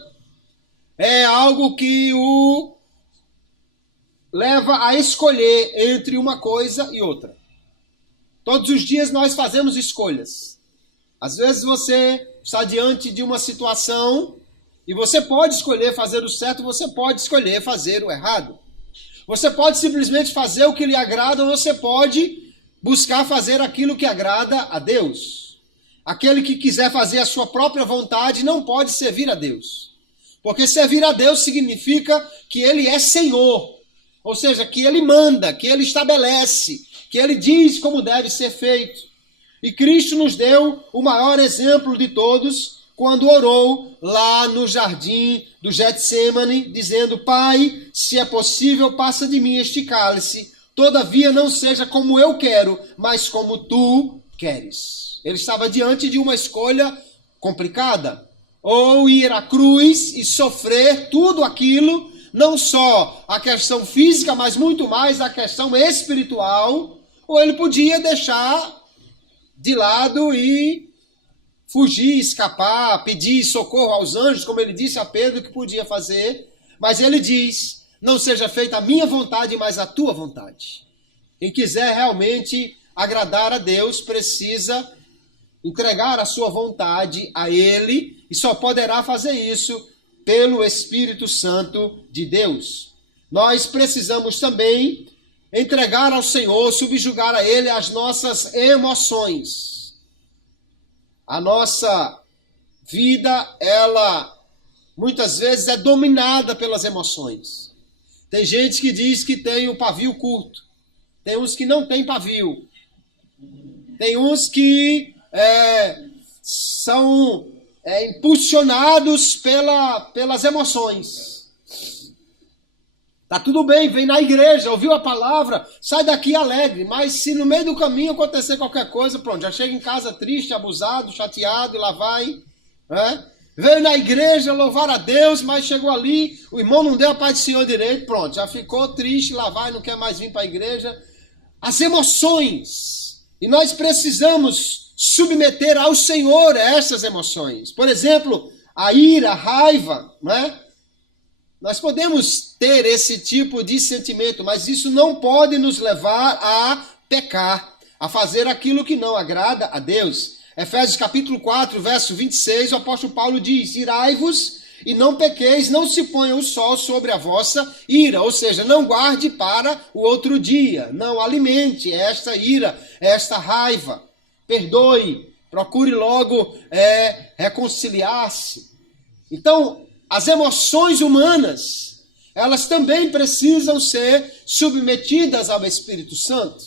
é algo que o leva a escolher entre uma coisa e outra. Todos os dias nós fazemos escolhas. Às vezes você está diante de uma situação E você pode escolher fazer o certo, você pode escolher fazer o errado. Você pode simplesmente fazer o que lhe agrada, ou você pode buscar fazer aquilo que agrada a Deus. Aquele que quiser fazer a sua própria vontade não pode servir a Deus. Porque servir a Deus significa que Ele é Senhor. Ou seja, que Ele manda, que Ele estabelece, que Ele diz como deve ser feito. E Cristo nos deu o maior exemplo de todos, quando orou lá no jardim do Getsêmani, dizendo: Pai, se é possível, passa de mim este cálice, todavia não seja como eu quero, mas como tu queres. Ele estava diante de uma escolha complicada. Ou ir à cruz e sofrer tudo aquilo, não só a questão física, mas muito mais a questão espiritual, ou ele podia deixar de lado e fugir, escapar, pedir socorro aos anjos, como ele disse a Pedro que podia fazer, mas ele diz: não seja feita a minha vontade, mas a tua vontade. Quem quiser realmente agradar a Deus precisa entregar a sua vontade a Ele, e só poderá fazer isso pelo Espírito Santo de Deus. Nós precisamos também entregar ao Senhor, subjugar a Ele as nossas emoções. A nossa vida, ela muitas vezes é dominada pelas emoções. Tem gente que diz que tem o pavio curto. Tem uns que não tem pavio. Tem uns que são impulsionados pelas emoções. Tá tudo bem, vem na igreja, ouviu a palavra, sai daqui alegre, mas se no meio do caminho acontecer qualquer coisa, pronto, já chega em casa triste, abusado, chateado, e lá vai. Veio na igreja louvar a Deus, mas chegou ali, o irmão não deu a paz do Senhor direito, pronto, já ficou triste, lá vai, não quer mais vir para a igreja. As emoções, e nós precisamos submeter ao Senhor essas emoções. Por exemplo, a ira, a raiva, Nós podemos ter esse tipo de sentimento, mas isso não pode nos levar a pecar, a fazer aquilo que não agrada a Deus. Efésios capítulo 4, verso 26, o apóstolo Paulo diz: irai-vos e não pequeis, não se ponha o sol sobre a vossa ira, ou seja, não guarde para o outro dia, não alimente esta ira, esta raiva. Perdoe, procure logo reconciliar-se. Então, as emoções humanas, elas também precisam ser submetidas ao Espírito Santo.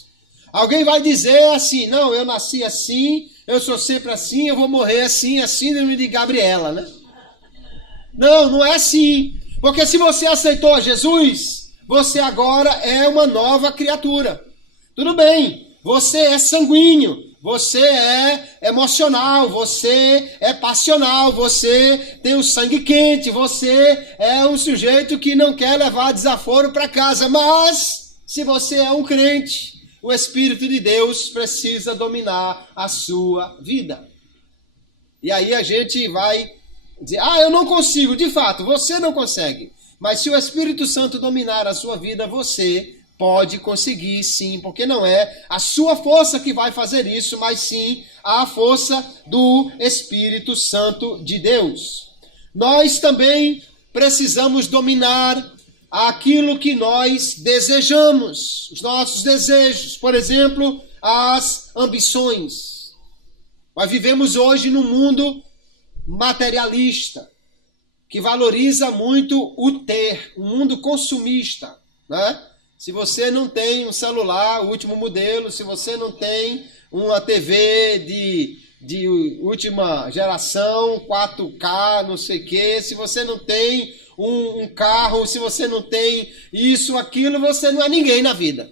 Alguém vai dizer assim: não, eu nasci assim, eu sou sempre assim, eu vou morrer assim, a síndrome de Gabriela, né? Não, não é assim. Porque se você aceitou a Jesus, você agora é uma nova criatura. Tudo bem, você é sanguíneo, você é emocional, você é passional, você tem o sangue quente, você é um sujeito que não quer levar desaforo para casa. Mas, se você é um crente, o Espírito de Deus precisa dominar a sua vida. E aí a gente vai dizer: eu não consigo. De fato, você não consegue. Mas se o Espírito Santo dominar a sua vida, você pode conseguir, sim, porque não é a sua força que vai fazer isso, mas sim a força do Espírito Santo de Deus. Nós também precisamos dominar aquilo que nós desejamos, os nossos desejos, por exemplo, as ambições. Nós vivemos hoje num mundo materialista, que valoriza muito o ter, um mundo consumista, né? Se você não tem um celular, o último modelo, se você não tem uma TV de última geração, 4K, não sei o quê, se você não tem um carro, se você não tem isso, aquilo, você não é ninguém na vida.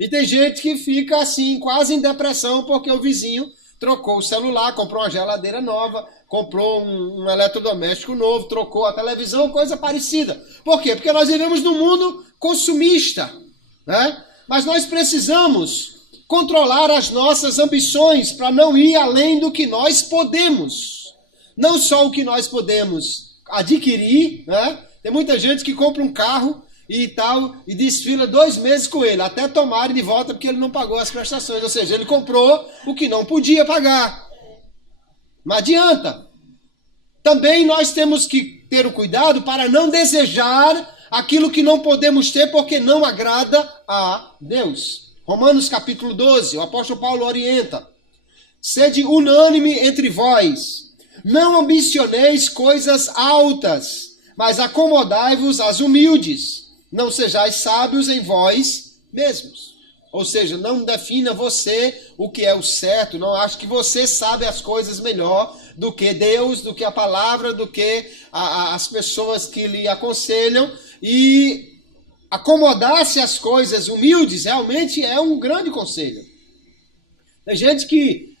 E tem gente que fica assim, quase em depressão, porque o vizinho trocou o celular, comprou uma geladeira nova, comprou um eletrodoméstico novo, trocou a televisão, coisa parecida. Por quê? Porque nós vivemos num mundo consumista, né? Mas nós precisamos controlar as nossas ambições para não ir além do que nós podemos. Não só o que nós podemos adquirir, né? Tem muita gente que compra um carro e tal, e desfila 2 meses com ele, até tomarem de volta porque ele não pagou as prestações. Ou seja, ele comprou o que não podia pagar. Não adianta. Também nós temos que ter o cuidado para não desejar aquilo que não podemos ter porque não agrada a Deus. Romanos capítulo 12, o apóstolo Paulo orienta: sede unânime entre vós, não ambicioneis coisas altas, mas acomodai-vos às humildes, não sejais sábios em vós mesmos. Ou seja, não defina você o que é o certo, não acho que você sabe as coisas melhor do que Deus, do que a palavra, do que as pessoas que lhe aconselham, e acomodar-se às coisas humildes realmente é um grande conselho. Tem gente que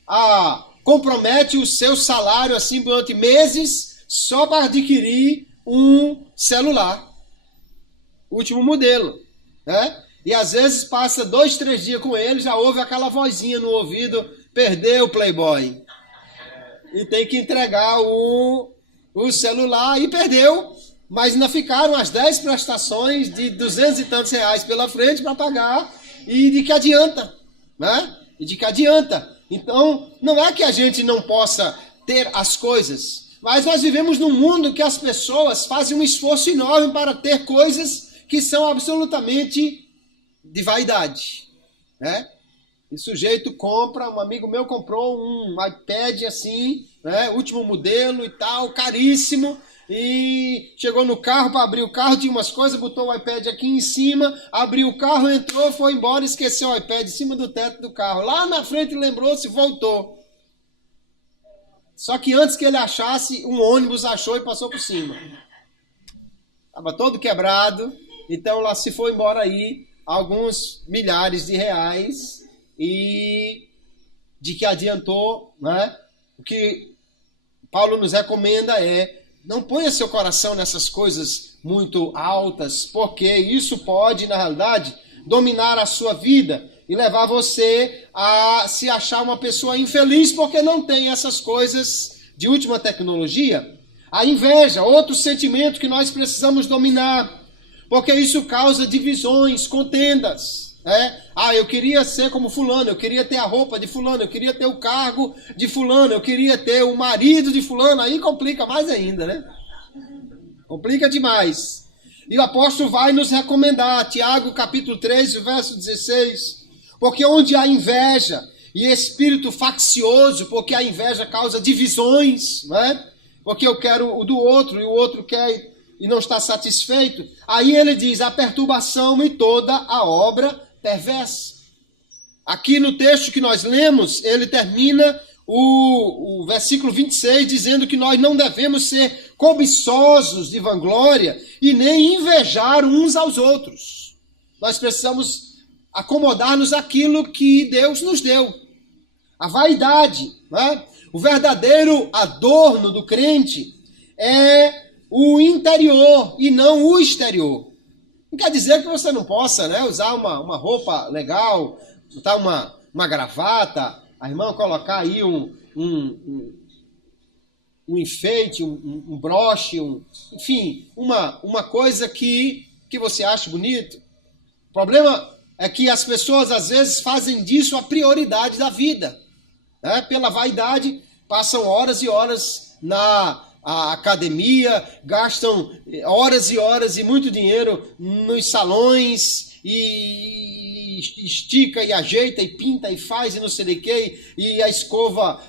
compromete o seu salário assim durante meses só para adquirir um celular, último modelo, né? E às vezes passa 2, 3 dias com ele, já ouve aquela vozinha no ouvido: perdeu o Playboy. E tem que entregar o celular, e perdeu. Mas ainda ficaram as 10 prestações de 200 e tantos reais pela frente para pagar. E de que adianta, né? E de que adianta. Então, não é que a gente não possa ter as coisas, mas nós vivemos num mundo que as pessoas fazem um esforço enorme para ter coisas que são absolutamente de vaidade, né? E sujeito compra, um amigo meu comprou um iPad assim, né, último modelo e tal, caríssimo, e chegou no carro para abrir o carro, tinha umas coisas, botou o iPad aqui em cima, abriu o carro, entrou, foi embora, esqueceu o iPad em cima do teto do carro. Lá na frente lembrou-se, voltou. Só que antes que ele achasse, um ônibus achou e passou por cima. Estava todo quebrado, então lá se foi embora aí alguns milhares de reais, e de que adiantou, né? O que Paulo nos recomenda é: não ponha seu coração nessas coisas muito altas, porque isso pode, na realidade, dominar a sua vida e levar você a se achar uma pessoa infeliz porque não tem essas coisas de última tecnologia. A inveja, outro sentimento que nós precisamos dominar, porque isso causa divisões, contendas. Eu queria ser como fulano, eu queria ter a roupa de fulano, eu queria ter o cargo de fulano, eu queria ter o marido de fulano. Aí complica mais ainda, né? Complica demais. E o apóstolo vai nos recomendar, Tiago capítulo 3, verso 16, porque onde há inveja e espírito faccioso, porque a inveja causa divisões, né? Porque eu quero o do outro e o outro quer e não está satisfeito. Aí ele diz: a perturbação e toda a obra perversa. Aqui no texto que nós lemos, ele termina o versículo 26 dizendo que nós não devemos ser cobiçosos de vanglória e nem invejar uns aos outros. Nós precisamos acomodar-nos àquilo que Deus nos deu. A vaidade, né? O verdadeiro adorno do crente é o interior e não o exterior. Não quer dizer que você não possa, né, usar uma roupa legal, botar uma gravata, a irmã colocar aí um enfeite, um broche, enfim, uma coisa que você acha bonito. O problema é que as pessoas às vezes fazem disso a prioridade da vida, né? Pela vaidade, passam horas e horas na academia, gastam horas e horas e muito dinheiro nos salões, e estica e ajeita e pinta e faz e não sei de que, e a escova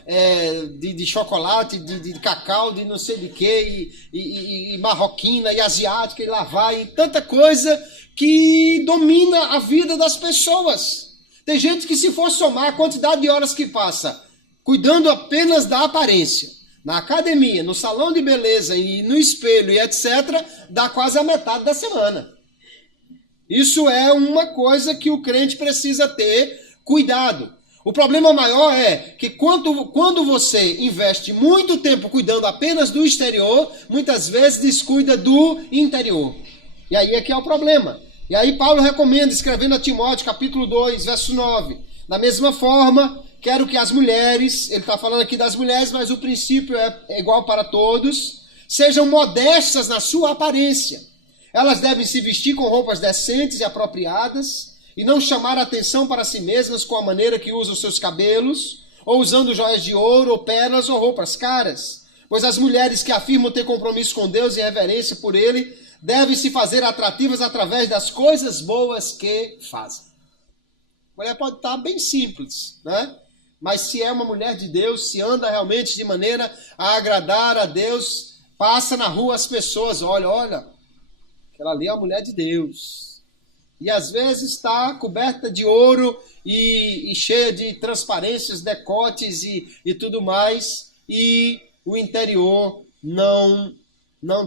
de chocolate, de cacau, de não sei de que, e marroquina e asiática, e lá vai, e tanta coisa que domina a vida das pessoas. Tem gente que, se for somar a quantidade de horas que passa cuidando apenas da aparência, na academia, no salão de beleza e no espelho e etc., dá quase a metade da semana. Isso é uma coisa que o crente precisa ter cuidado. O problema maior é que quando você investe muito tempo cuidando apenas do exterior, muitas vezes descuida do interior. E aí é que é o problema. E aí Paulo recomenda, escrevendo a Timóteo, capítulo 2, verso 9. Da mesma forma, quero que as mulheres, ele está falando aqui das mulheres, mas o princípio é igual para todos, sejam modestas na sua aparência. Elas devem se vestir com roupas decentes e apropriadas e não chamar atenção para si mesmas com a maneira que usam seus cabelos, ou usando joias de ouro, ou pérolas, ou roupas caras. Pois as mulheres que afirmam ter compromisso com Deus e reverência por Ele devem se fazer atrativas através das coisas boas que fazem. A mulher pode estar bem simples, né? Mas se é uma mulher de Deus, se anda realmente de maneira a agradar a Deus, passa na rua as pessoas, olha, aquela ali é uma mulher de Deus. E às vezes está coberta de ouro e cheia de transparências, decotes e tudo mais, e o interior não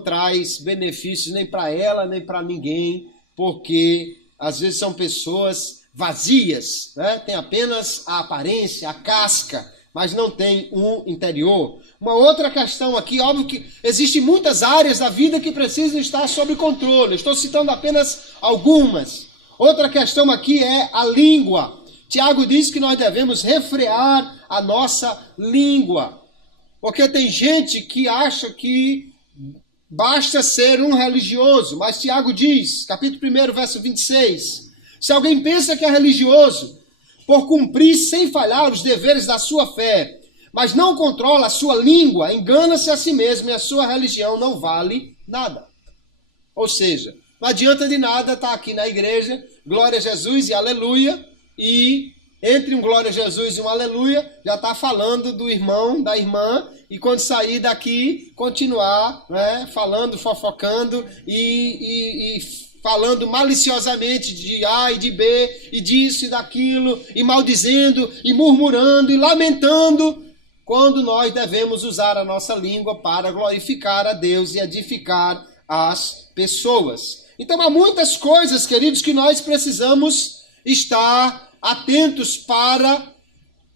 traz benefícios nem para ela, nem para ninguém, porque às vezes são pessoas vazias, né? Tem apenas a aparência, a casca, mas não tem um interior. Uma outra questão aqui, óbvio que existem muitas áreas da vida que precisam estar sob controle. Eu estou citando apenas algumas. Outra questão aqui é a língua. Tiago diz que nós devemos refrear a nossa língua. Porque tem gente que acha que basta ser um religioso. Mas Tiago diz, capítulo 1, verso 26... Se alguém pensa que é religioso, por cumprir sem falhar os deveres da sua fé, mas não controla a sua língua, engana-se a si mesmo e a sua religião não vale nada. Ou seja, não adianta de nada estar aqui na igreja, glória a Jesus e aleluia, e entre um glória a Jesus e um aleluia, já está falando do irmão, da irmã, e quando sair daqui, continuar, né, falando, fofocando e falando maliciosamente de A e de B, e disso e daquilo, e maldizendo, e murmurando, e lamentando, quando nós devemos usar a nossa língua para glorificar a Deus e edificar as pessoas. Então há muitas coisas, queridos, que nós precisamos estar atentos para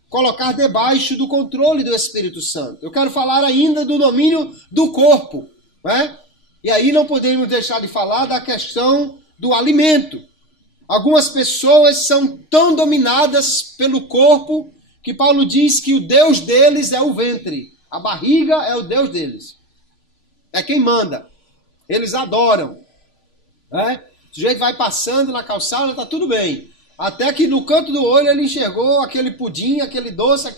colocar debaixo do controle do Espírito Santo. Eu quero falar ainda do domínio do corpo, né? E aí não podemos deixar de falar da questão do alimento. Algumas pessoas são tão dominadas pelo corpo que Paulo diz que o Deus deles é o ventre. A barriga é o Deus deles. É quem manda. Eles adoram. Né? O sujeito vai passando na calçada, está tudo bem. Até que no canto do olho ele enxergou aquele pudim, aquele doce,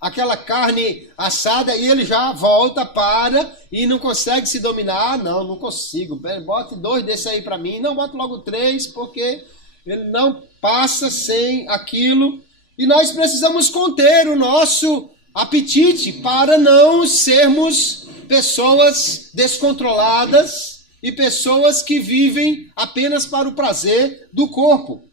aquela carne assada, e ele já volta, para e não consegue se dominar. Não consigo. Bote 2 desse aí para mim. Não, bote logo 3, porque ele não passa sem aquilo. E nós precisamos conter o nosso apetite para não sermos pessoas descontroladas e pessoas que vivem apenas para o prazer do corpo.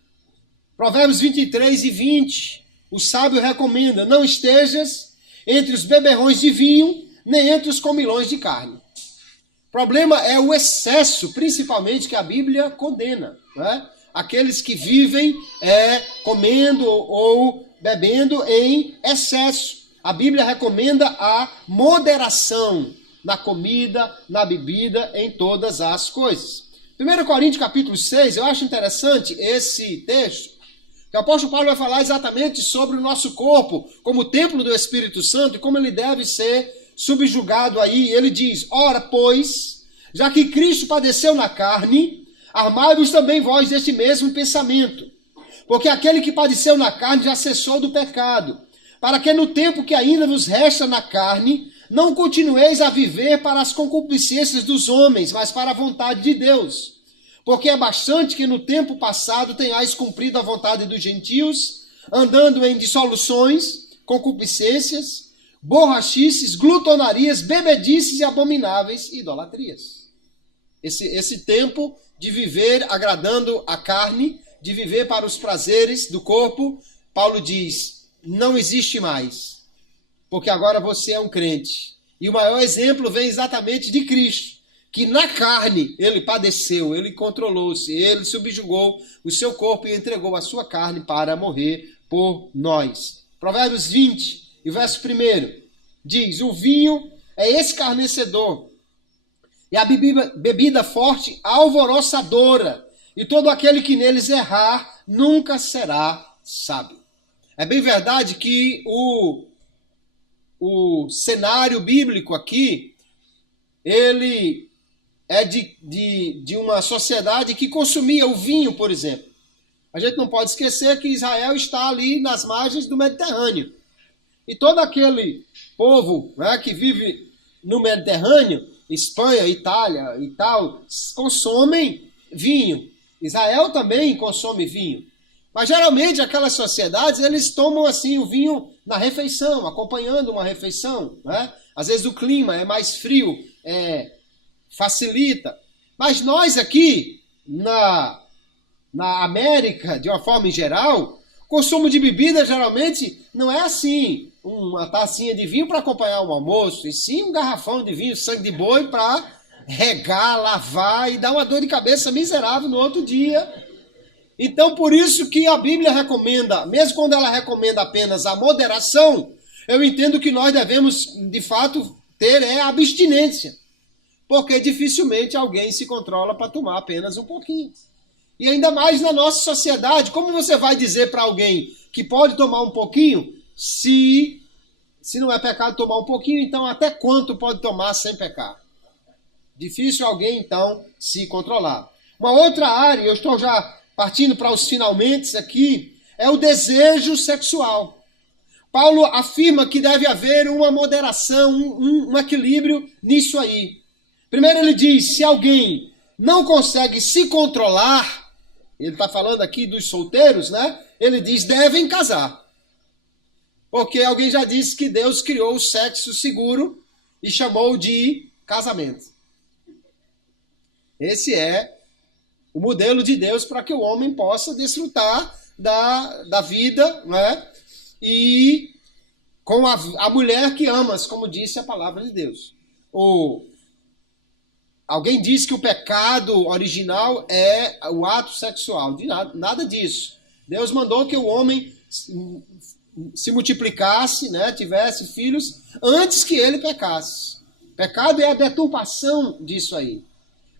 Provérbios 23:20. O sábio recomenda: não estejas entre os beberrões de vinho, nem entre os comilões de carne. O problema é o excesso, principalmente, que a Bíblia condena, né? Aqueles que vivem comendo ou bebendo em excesso. A Bíblia recomenda a moderação na comida, na bebida, em todas as coisas. 1 Coríntios capítulo 6, eu acho interessante esse texto, que o apóstolo Paulo vai falar exatamente sobre o nosso corpo, como templo do Espírito Santo, e como ele deve ser subjugado aí. Ele diz: ora, pois, já que Cristo padeceu na carne, armai-vos também vós deste mesmo pensamento. Porque aquele que padeceu na carne já cessou do pecado, para que no tempo que ainda vos resta na carne, não continueis a viver para as concupiscências dos homens, mas para a vontade de Deus. Porque é bastante que no tempo passado tenhais cumprido a vontade dos gentios, andando em dissoluções, concupiscências, borrachices, glutonarias, bebedices e abomináveis idolatrias. Esse tempo de viver agradando a carne, de viver para os prazeres do corpo, Paulo diz: não existe mais, porque agora você é um crente. E o maior exemplo vem exatamente de Cristo, que na carne ele padeceu, ele controlou-se, ele subjugou o seu corpo e entregou a sua carne para morrer por nós. Provérbios 20, e verso 1, diz: o vinho é escarnecedor, e a bebida forte alvoroçadora, e todo aquele que neles errar nunca será sábio. É bem verdade que o cenário bíblico aqui, ele é de uma sociedade que consumia o vinho, por exemplo. A gente não pode esquecer que Israel está ali nas margens do Mediterrâneo. E todo aquele povo, né, que vive no Mediterrâneo, Espanha, Itália e tal, consomem vinho. Israel também consome vinho. Mas geralmente aquelas sociedades, eles tomam assim o vinho na refeição, acompanhando uma refeição, né? Às vezes o clima é mais frio, facilita. Mas nós aqui, na América, de uma forma em geral, o consumo de bebida geralmente não é assim, uma tacinha de vinho para acompanhar um almoço, e sim um garrafão de vinho, sangue de boi, para regar, lavar e dar uma dor de cabeça miserável no outro dia. Então, por isso que a Bíblia recomenda, mesmo quando ela recomenda apenas a moderação, eu entendo que nós devemos, de fato, ter a abstinência. Porque dificilmente alguém se controla para tomar apenas um pouquinho. E ainda mais na nossa sociedade, como você vai dizer para alguém que pode tomar um pouquinho, se não é pecado tomar um pouquinho, então até quanto pode tomar sem pecar? Difícil alguém, então, se controlar. Uma outra área, eu estou já partindo para os finalmente aqui, é o desejo sexual. Paulo afirma que deve haver uma moderação, um equilíbrio nisso aí. Primeiro ele diz, se alguém não consegue se controlar, ele está falando aqui dos solteiros, né? Ele diz, devem casar. Porque alguém já disse que Deus criou o sexo seguro e chamou de casamento. Esse é o modelo de Deus para que o homem possa desfrutar da vida, né? E com a mulher que amas, como disse a palavra de Deus. Alguém diz que o pecado original é o ato sexual. De nada disso. Deus mandou que o homem se multiplicasse, né? Tivesse filhos, antes que ele pecasse. Pecado é a deturpação disso aí.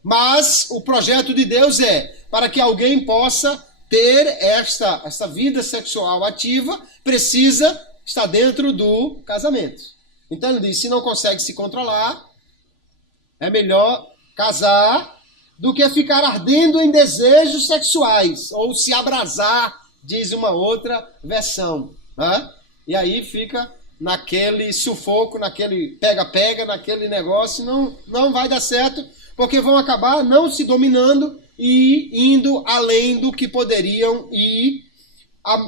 Mas o projeto de Deus é para que alguém possa ter esta vida sexual ativa, precisa estar dentro do casamento. Então ele diz, se não consegue se controlar, é melhor casar do que ficar ardendo em desejos sexuais, ou se abrasar, diz uma outra versão. Né? E aí fica naquele sufoco, naquele pega-pega, naquele negócio, não vai dar certo, porque vão acabar não se dominando e indo além do que poderiam ir.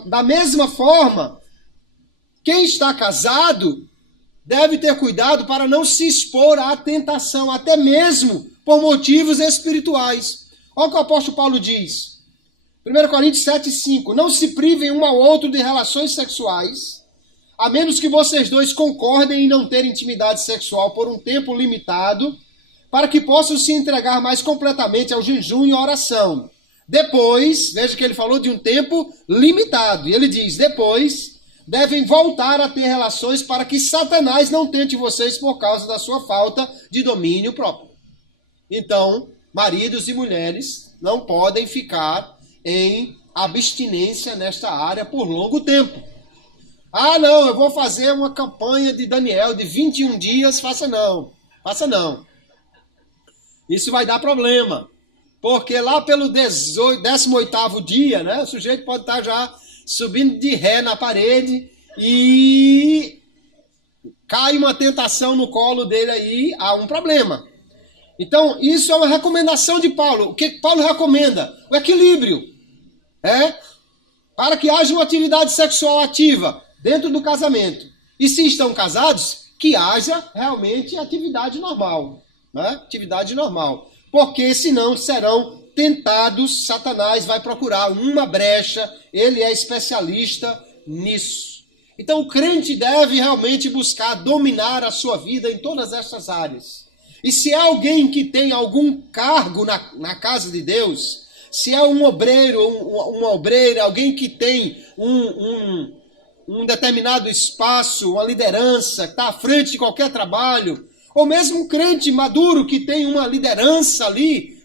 Da mesma forma, quem está casado deve ter cuidado para não se expor à tentação, até mesmo por motivos espirituais. Olha o que o apóstolo Paulo diz. 1 Coríntios 7,5. Não se privem um ao outro de relações sexuais, a menos que vocês dois concordem em não ter intimidade sexual por um tempo limitado, para que possam se entregar mais completamente ao jejum e oração. Depois, veja que ele falou de um tempo limitado, e ele diz, depois devem voltar a ter relações para que Satanás não tente vocês por causa da sua falta de domínio próprio. Então, maridos e mulheres não podem ficar em abstinência nesta área por longo tempo. Ah, não, eu vou fazer uma campanha de Daniel de 21 dias, faça não. Isso vai dar problema, porque lá pelo 18º dia, né, o sujeito pode estar já subindo de ré na parede e cai uma tentação no colo dele aí, há um problema. Então, isso é uma recomendação de Paulo. O que Paulo recomenda? O equilíbrio. Para que haja uma atividade sexual ativa dentro do casamento. E se estão casados, que haja realmente atividade normal. Né? Atividade normal. Porque senão serão tentados, Satanás vai procurar uma brecha, ele é especialista nisso. Então o crente deve realmente buscar dominar a sua vida em todas essas áreas. E se é alguém que tem algum cargo na casa de Deus, se é um obreiro, uma obreira, alguém que tem um determinado espaço, uma liderança, que está à frente de qualquer trabalho, ou mesmo um crente maduro que tem uma liderança ali,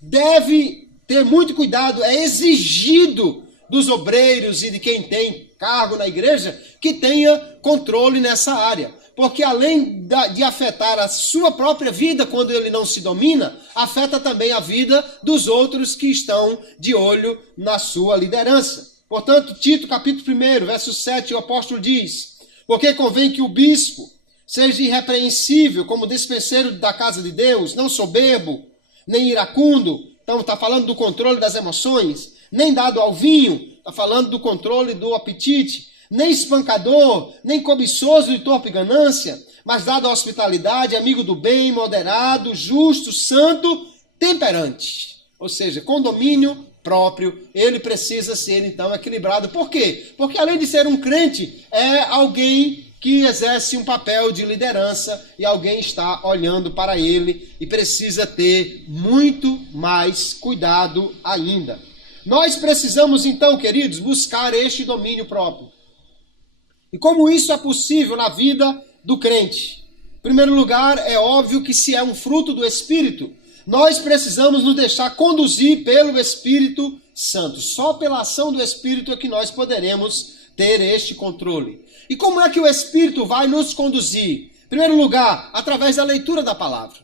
deve ter muito cuidado, é exigido dos obreiros e de quem tem cargo na igreja que tenha controle nessa área. Porque além de afetar a sua própria vida quando ele não se domina, afeta também a vida dos outros que estão de olho na sua liderança. Portanto, Tito capítulo 1, verso 7, o apóstolo diz, porque convém que o bispo Seja irrepreensível como despenseiro da casa de Deus, não soberbo, nem iracundo. Então está falando do controle das emoções. Nem dado ao vinho, está falando do controle do apetite. Nem espancador, nem cobiçoso de torpe ganância, mas dado à hospitalidade, amigo do bem, moderado, justo, santo, temperante. Ou seja, com domínio próprio, ele precisa ser, então, equilibrado. Por quê? Porque além de ser um crente, é alguém que exerce um papel de liderança e alguém está olhando para ele e precisa ter muito mais cuidado ainda. Nós precisamos, então, queridos, buscar este domínio próprio. E como isso é possível na vida do crente? Em primeiro lugar, é óbvio que se é um fruto do Espírito, nós precisamos nos deixar conduzir pelo Espírito Santo. Só pela ação do Espírito é que nós poderemos ter este controle. E como é que o Espírito vai nos conduzir? Em primeiro lugar, através da leitura da palavra.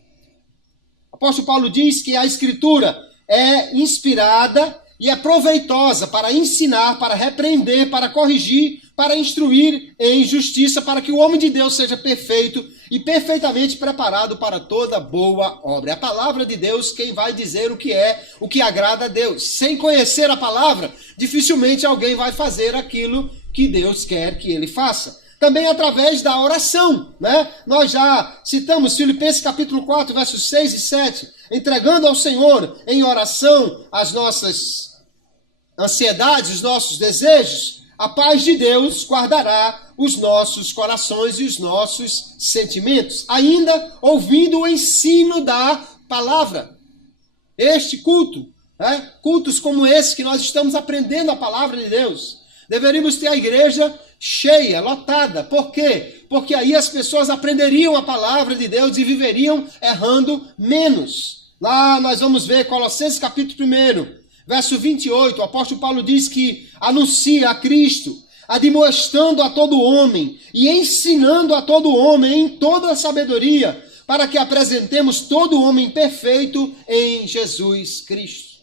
O apóstolo Paulo diz que a Escritura é inspirada e é proveitosa para ensinar, para repreender, para corrigir, para instruir em justiça, para que o homem de Deus seja perfeito e perfeitamente preparado para toda boa obra. É a palavra de Deus quem vai dizer o que é, o que agrada a Deus. Sem conhecer a palavra, dificilmente alguém vai fazer aquilo que Deus quer que ele faça. Também através da oração, né? Nós já citamos Filipenses capítulo 4, versos 6 e 7, entregando ao Senhor em oração as nossas ansiedades, os nossos desejos. A paz de Deus guardará os nossos corações e os nossos sentimentos. Ainda ouvindo o ensino da palavra. Este culto, né? Cultos como esse que nós estamos aprendendo a palavra de Deus. Deveríamos ter a igreja cheia, lotada. Por quê? Porque aí as pessoas aprenderiam a palavra de Deus e viveriam errando menos. Lá nós vamos ver Colossenses capítulo 1, verso 28, o apóstolo Paulo diz que anuncia a Cristo, admoestando a todo homem e ensinando a todo homem em toda a sabedoria, para que apresentemos todo homem perfeito em Jesus Cristo.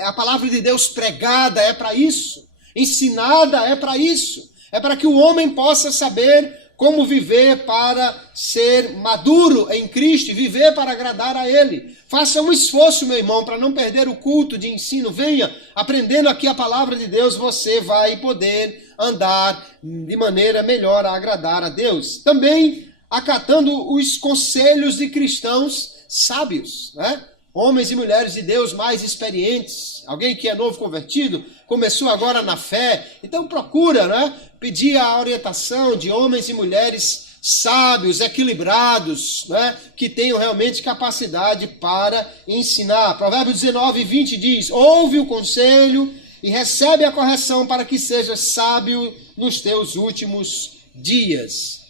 A palavra de Deus pregada é para isso, ensinada é para isso, é para que o homem possa saber como viver para ser maduro em Cristo e viver para agradar a Ele. Faça um esforço, meu irmão, para não perder o culto de ensino. Venha aprendendo aqui a palavra de Deus, você vai poder andar de maneira melhor a agradar a Deus. Também acatando os conselhos de cristãos sábios, né? Homens e mulheres de Deus mais experientes, alguém que é novo convertido, começou agora na fé, então procura, né, pedir a orientação de homens e mulheres sábios, equilibrados, né, que tenham realmente capacidade para ensinar. Provérbios 19, 20 diz: ouve o conselho e recebe a correção para que sejas sábio nos teus últimos dias.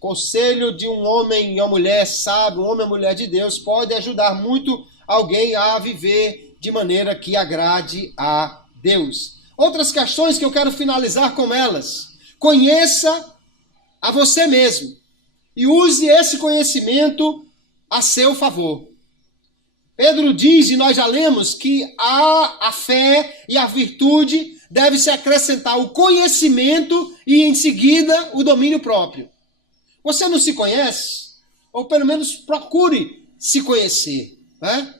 Conselho de um homem e uma mulher sábio, um homem e uma mulher de Deus, pode ajudar muito alguém a viver de maneira que agrade a Deus. Outras questões que eu quero finalizar com elas. Conheça a você mesmo e use esse conhecimento a seu favor. Pedro diz, e nós já lemos, que a fé e a virtude deve se acrescentar o conhecimento e em seguida o domínio próprio. Você não se conhece? Ou pelo menos procure se conhecer, né?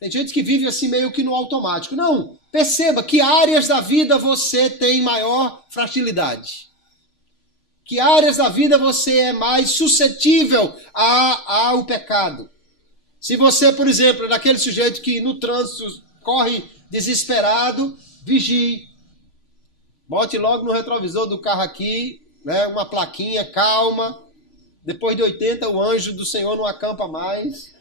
Tem gente que vive assim meio que no automático. Não, perceba que áreas da vida você tem maior fragilidade. Que áreas da vida você é mais suscetível ao pecado. Se você, por exemplo, é daquele sujeito que no trânsito corre desesperado, vigie. Bote logo no retrovisor do carro aqui, né, uma plaquinha, calma. Depois de 80, o anjo do Senhor não acampa mais.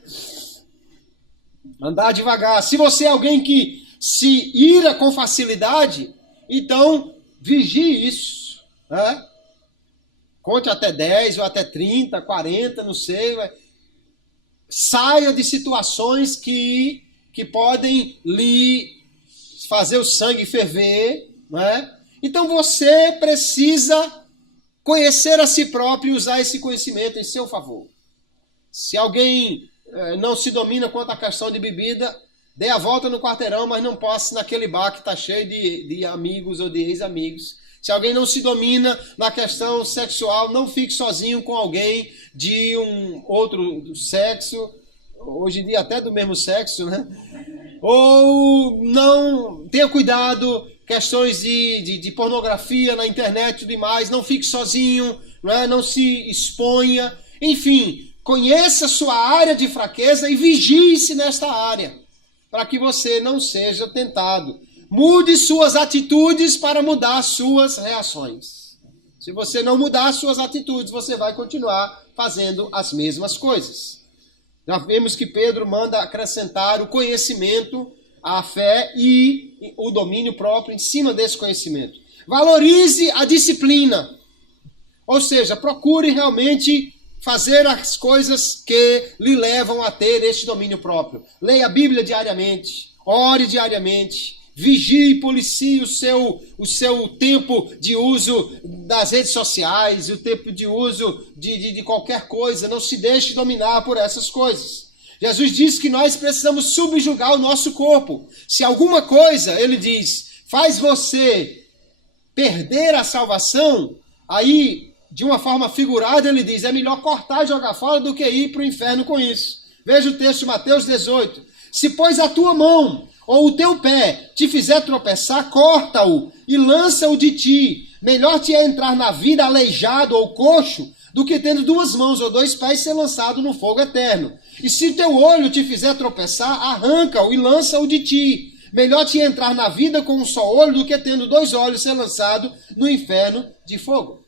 Andar devagar. Se você é alguém que se ira com facilidade, então vigie isso, né? Conte até 10 ou até 30, 40, não sei. Saia de situações que podem lhe fazer o sangue ferver, né? Então você precisa conhecer a si próprio e usar esse conhecimento em seu favor. Se alguém não se domina quanto à questão de bebida, dê a volta no quarteirão, mas não passe naquele bar que está cheio de amigos ou de ex-amigos Se alguém não se domina na questão sexual, não fique sozinho com alguém de um outro sexo, hoje em dia até do mesmo sexo, né? Ou não, tenha cuidado, questões de pornografia na internet e tudo mais, não fique sozinho, não se exponha. Enfim, conheça sua área de fraqueza e vigie-se nesta área, para que você não seja tentado. Mude suas atitudes para mudar suas reações. Se você não mudar suas atitudes, você vai continuar fazendo as mesmas coisas. Já vemos que Pedro manda acrescentar o conhecimento, a fé e o domínio próprio em cima desse conhecimento. Valorize a disciplina. Ou seja, procure realmente fazer as coisas que lhe levam a ter este domínio próprio. Leia a Bíblia diariamente, ore diariamente, vigie e policie o seu tempo de uso das redes sociais, o tempo de uso de qualquer coisa. Não se deixe dominar por essas coisas. Jesus diz que nós precisamos subjugar o nosso corpo. Se alguma coisa, ele diz, faz você perder a salvação, aí, de uma forma figurada, ele diz, é melhor cortar e jogar fora do que ir para o inferno com isso. Veja o texto de Mateus 18. Se, pois, a tua mão ou o teu pé te fizer tropeçar, corta-o e lança-o de ti. Melhor te é entrar na vida aleijado ou coxo do que tendo 2 mãos ou 2 pés ser lançado no fogo eterno. E se teu olho te fizer tropeçar, arranca-o e lança-o de ti. Melhor te é entrar na vida com um só olho do que tendo 2 olhos ser lançado no inferno de fogo.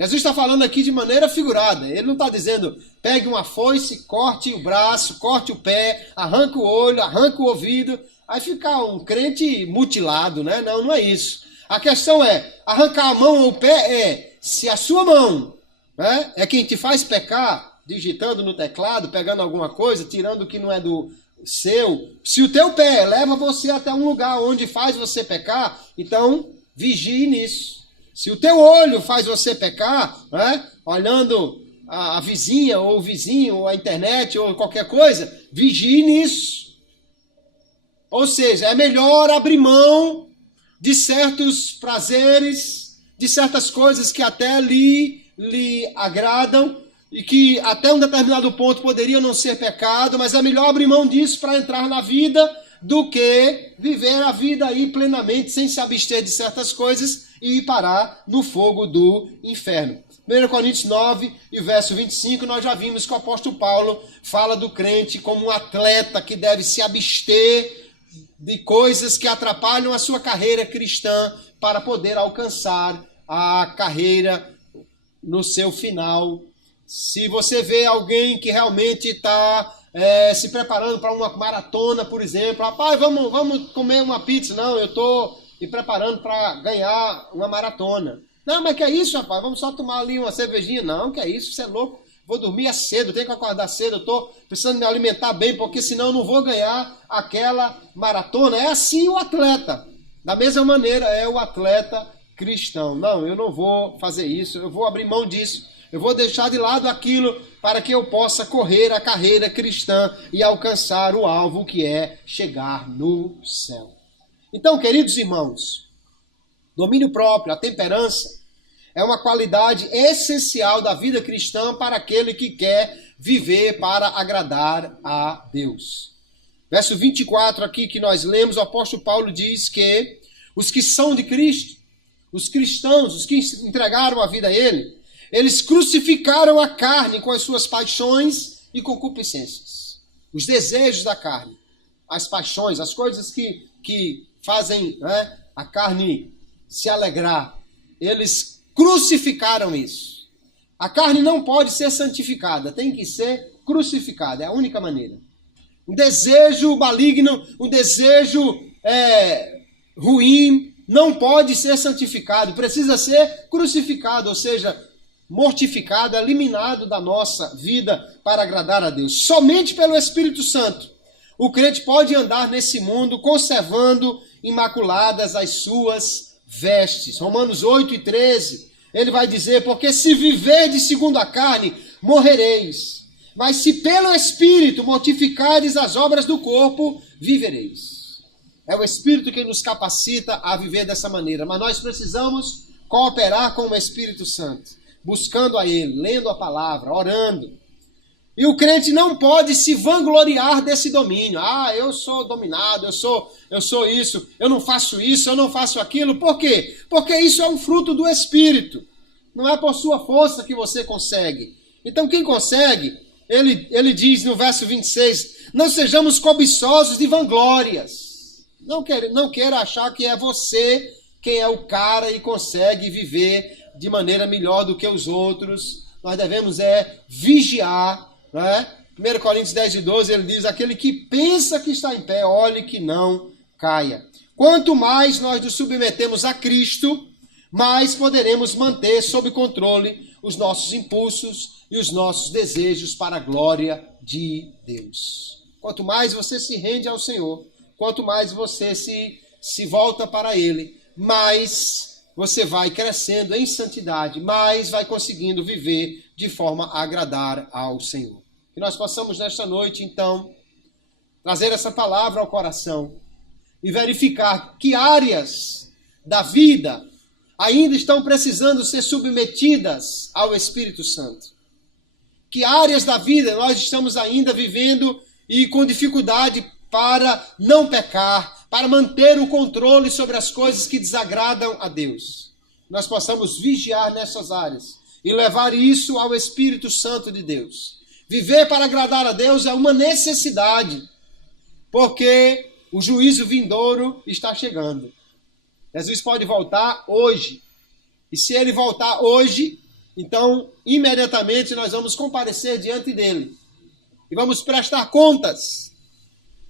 Jesus está falando aqui de maneira figurada. Ele não está dizendo, pegue uma foice, corte o braço, corte o pé, arranca o olho, arranca o ouvido. Aí fica um crente mutilado, né? Não, não é isso. A questão é, arrancar a mão ou o pé se a sua mão é quem te faz pecar, digitando no teclado, pegando alguma coisa, tirando o que não é do seu. Se o teu pé leva você até um lugar onde faz você pecar, então vigie nisso. Se o teu olho faz você pecar, olhando a vizinha, ou o vizinho, ou a internet, ou qualquer coisa, vigie nisso. Ou seja, é melhor abrir mão de certos prazeres, de certas coisas que até lhe agradam, e que até um determinado ponto poderiam não ser pecado, mas é melhor abrir mão disso para entrar na vida do que viver a vida aí plenamente, sem se abster de certas coisas e parar no fogo do inferno. 1 Coríntios 9 e verso 25, nós já vimos que o apóstolo Paulo fala do crente como um atleta que deve se abster de coisas que atrapalham a sua carreira cristã para poder alcançar a carreira no seu final. Se você vê alguém que realmente está se preparando para uma maratona, por exemplo, rapaz, vamos comer uma pizza. Não, eu estou me preparando para ganhar uma maratona. Não, mas que é isso, rapaz? Vamos só tomar ali uma cervejinha. Não, que é isso, você é louco. Vou dormir cedo, tenho que acordar cedo, eu estou precisando me alimentar bem, porque senão eu não vou ganhar aquela maratona. É assim o atleta. Da mesma maneira é o atleta cristão. Não, eu não vou fazer isso, eu vou abrir mão disso. Eu vou deixar de lado aquilo para que eu possa correr a carreira cristã e alcançar o alvo que é chegar no céu. Então, queridos irmãos, domínio próprio, a temperança, é uma qualidade essencial da vida cristã para aquele que quer viver para agradar a Deus. Verso 24 aqui que nós lemos, o apóstolo Paulo diz que os que são de Cristo, os cristãos, os que entregaram a vida a Ele, eles crucificaram a carne com as suas paixões e concupiscências. Os desejos da carne, as paixões, as coisas que fazem a carne se alegrar. Eles crucificaram isso. A carne não pode ser santificada, tem que ser crucificada, é a única maneira. Um desejo maligno, um desejo ruim, não pode ser santificado, precisa ser crucificado, ou seja, mortificado, eliminado da nossa vida para agradar a Deus. Somente pelo Espírito Santo o crente pode andar nesse mundo conservando imaculadas as suas vestes. Romanos 8 e 13, ele vai dizer, porque se viverdes segundo a carne, morrereis. Mas se pelo Espírito mortificardes as obras do corpo, vivereis. É o Espírito que nos capacita a viver dessa maneira. Mas nós precisamos cooperar com o Espírito Santo, buscando a Ele, lendo a palavra, orando. E o crente não pode se vangloriar desse domínio. Ah, eu sou dominado, eu sou isso, eu não faço aquilo. Por quê? Porque isso é um fruto do Espírito. Não é por sua força que você consegue. Então quem consegue, ele diz no verso 26, não sejamos cobiçosos de vanglórias. Não queira achar que é você quem é o cara e consegue viver de maneira melhor do que os outros. Nós devemos vigiar. Não é? 1 Coríntios 10:12 ele diz, aquele que pensa que está em pé, olhe que não caia. Quanto mais nós nos submetemos a Cristo, mais poderemos manter sob controle os nossos impulsos e os nossos desejos para a glória de Deus. Quanto mais você se rende ao Senhor, quanto mais você se volta para Ele, mais você vai crescendo em santidade, mais vai conseguindo viver de forma a agradar ao Senhor. Que nós possamos nesta noite, então, trazer essa palavra ao coração e verificar que áreas da vida ainda estão precisando ser submetidas ao Espírito Santo. Que áreas da vida nós estamos ainda vivendo e com dificuldade para não pecar, para manter o controle sobre as coisas que desagradam a Deus. Nós possamos vigiar nessas áreas e levar isso ao Espírito Santo de Deus. Viver para agradar a Deus é uma necessidade, porque o juízo vindouro está chegando. Jesus pode voltar hoje. E se ele voltar hoje, então imediatamente nós vamos comparecer diante dele. E vamos prestar contas.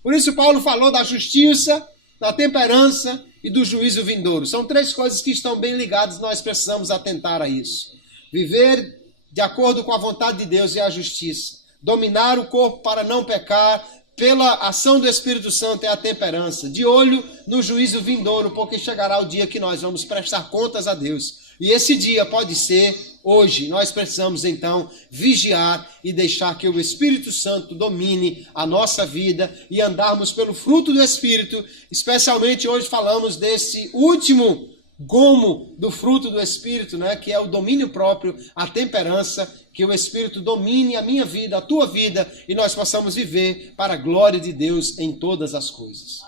Por isso Paulo falou da justiça, da temperança e do juízo vindouro. São três coisas que estão bem ligadas, nós precisamos atentar a isso. Viver de acordo com a vontade de Deus e a justiça. Dominar o corpo para não pecar, pela ação do Espírito Santo é a temperança. De olho no juízo vindouro, porque chegará o dia que nós vamos prestar contas a Deus. E esse dia pode ser hoje. Nós precisamos então vigiar e deixar que o Espírito Santo domine a nossa vida e andarmos pelo fruto do Espírito. Especialmente hoje falamos desse último gomo do fruto do Espírito, né, que é o domínio próprio, a temperança, que o Espírito domine a minha vida, a tua vida, e nós possamos viver para a glória de Deus em todas as coisas.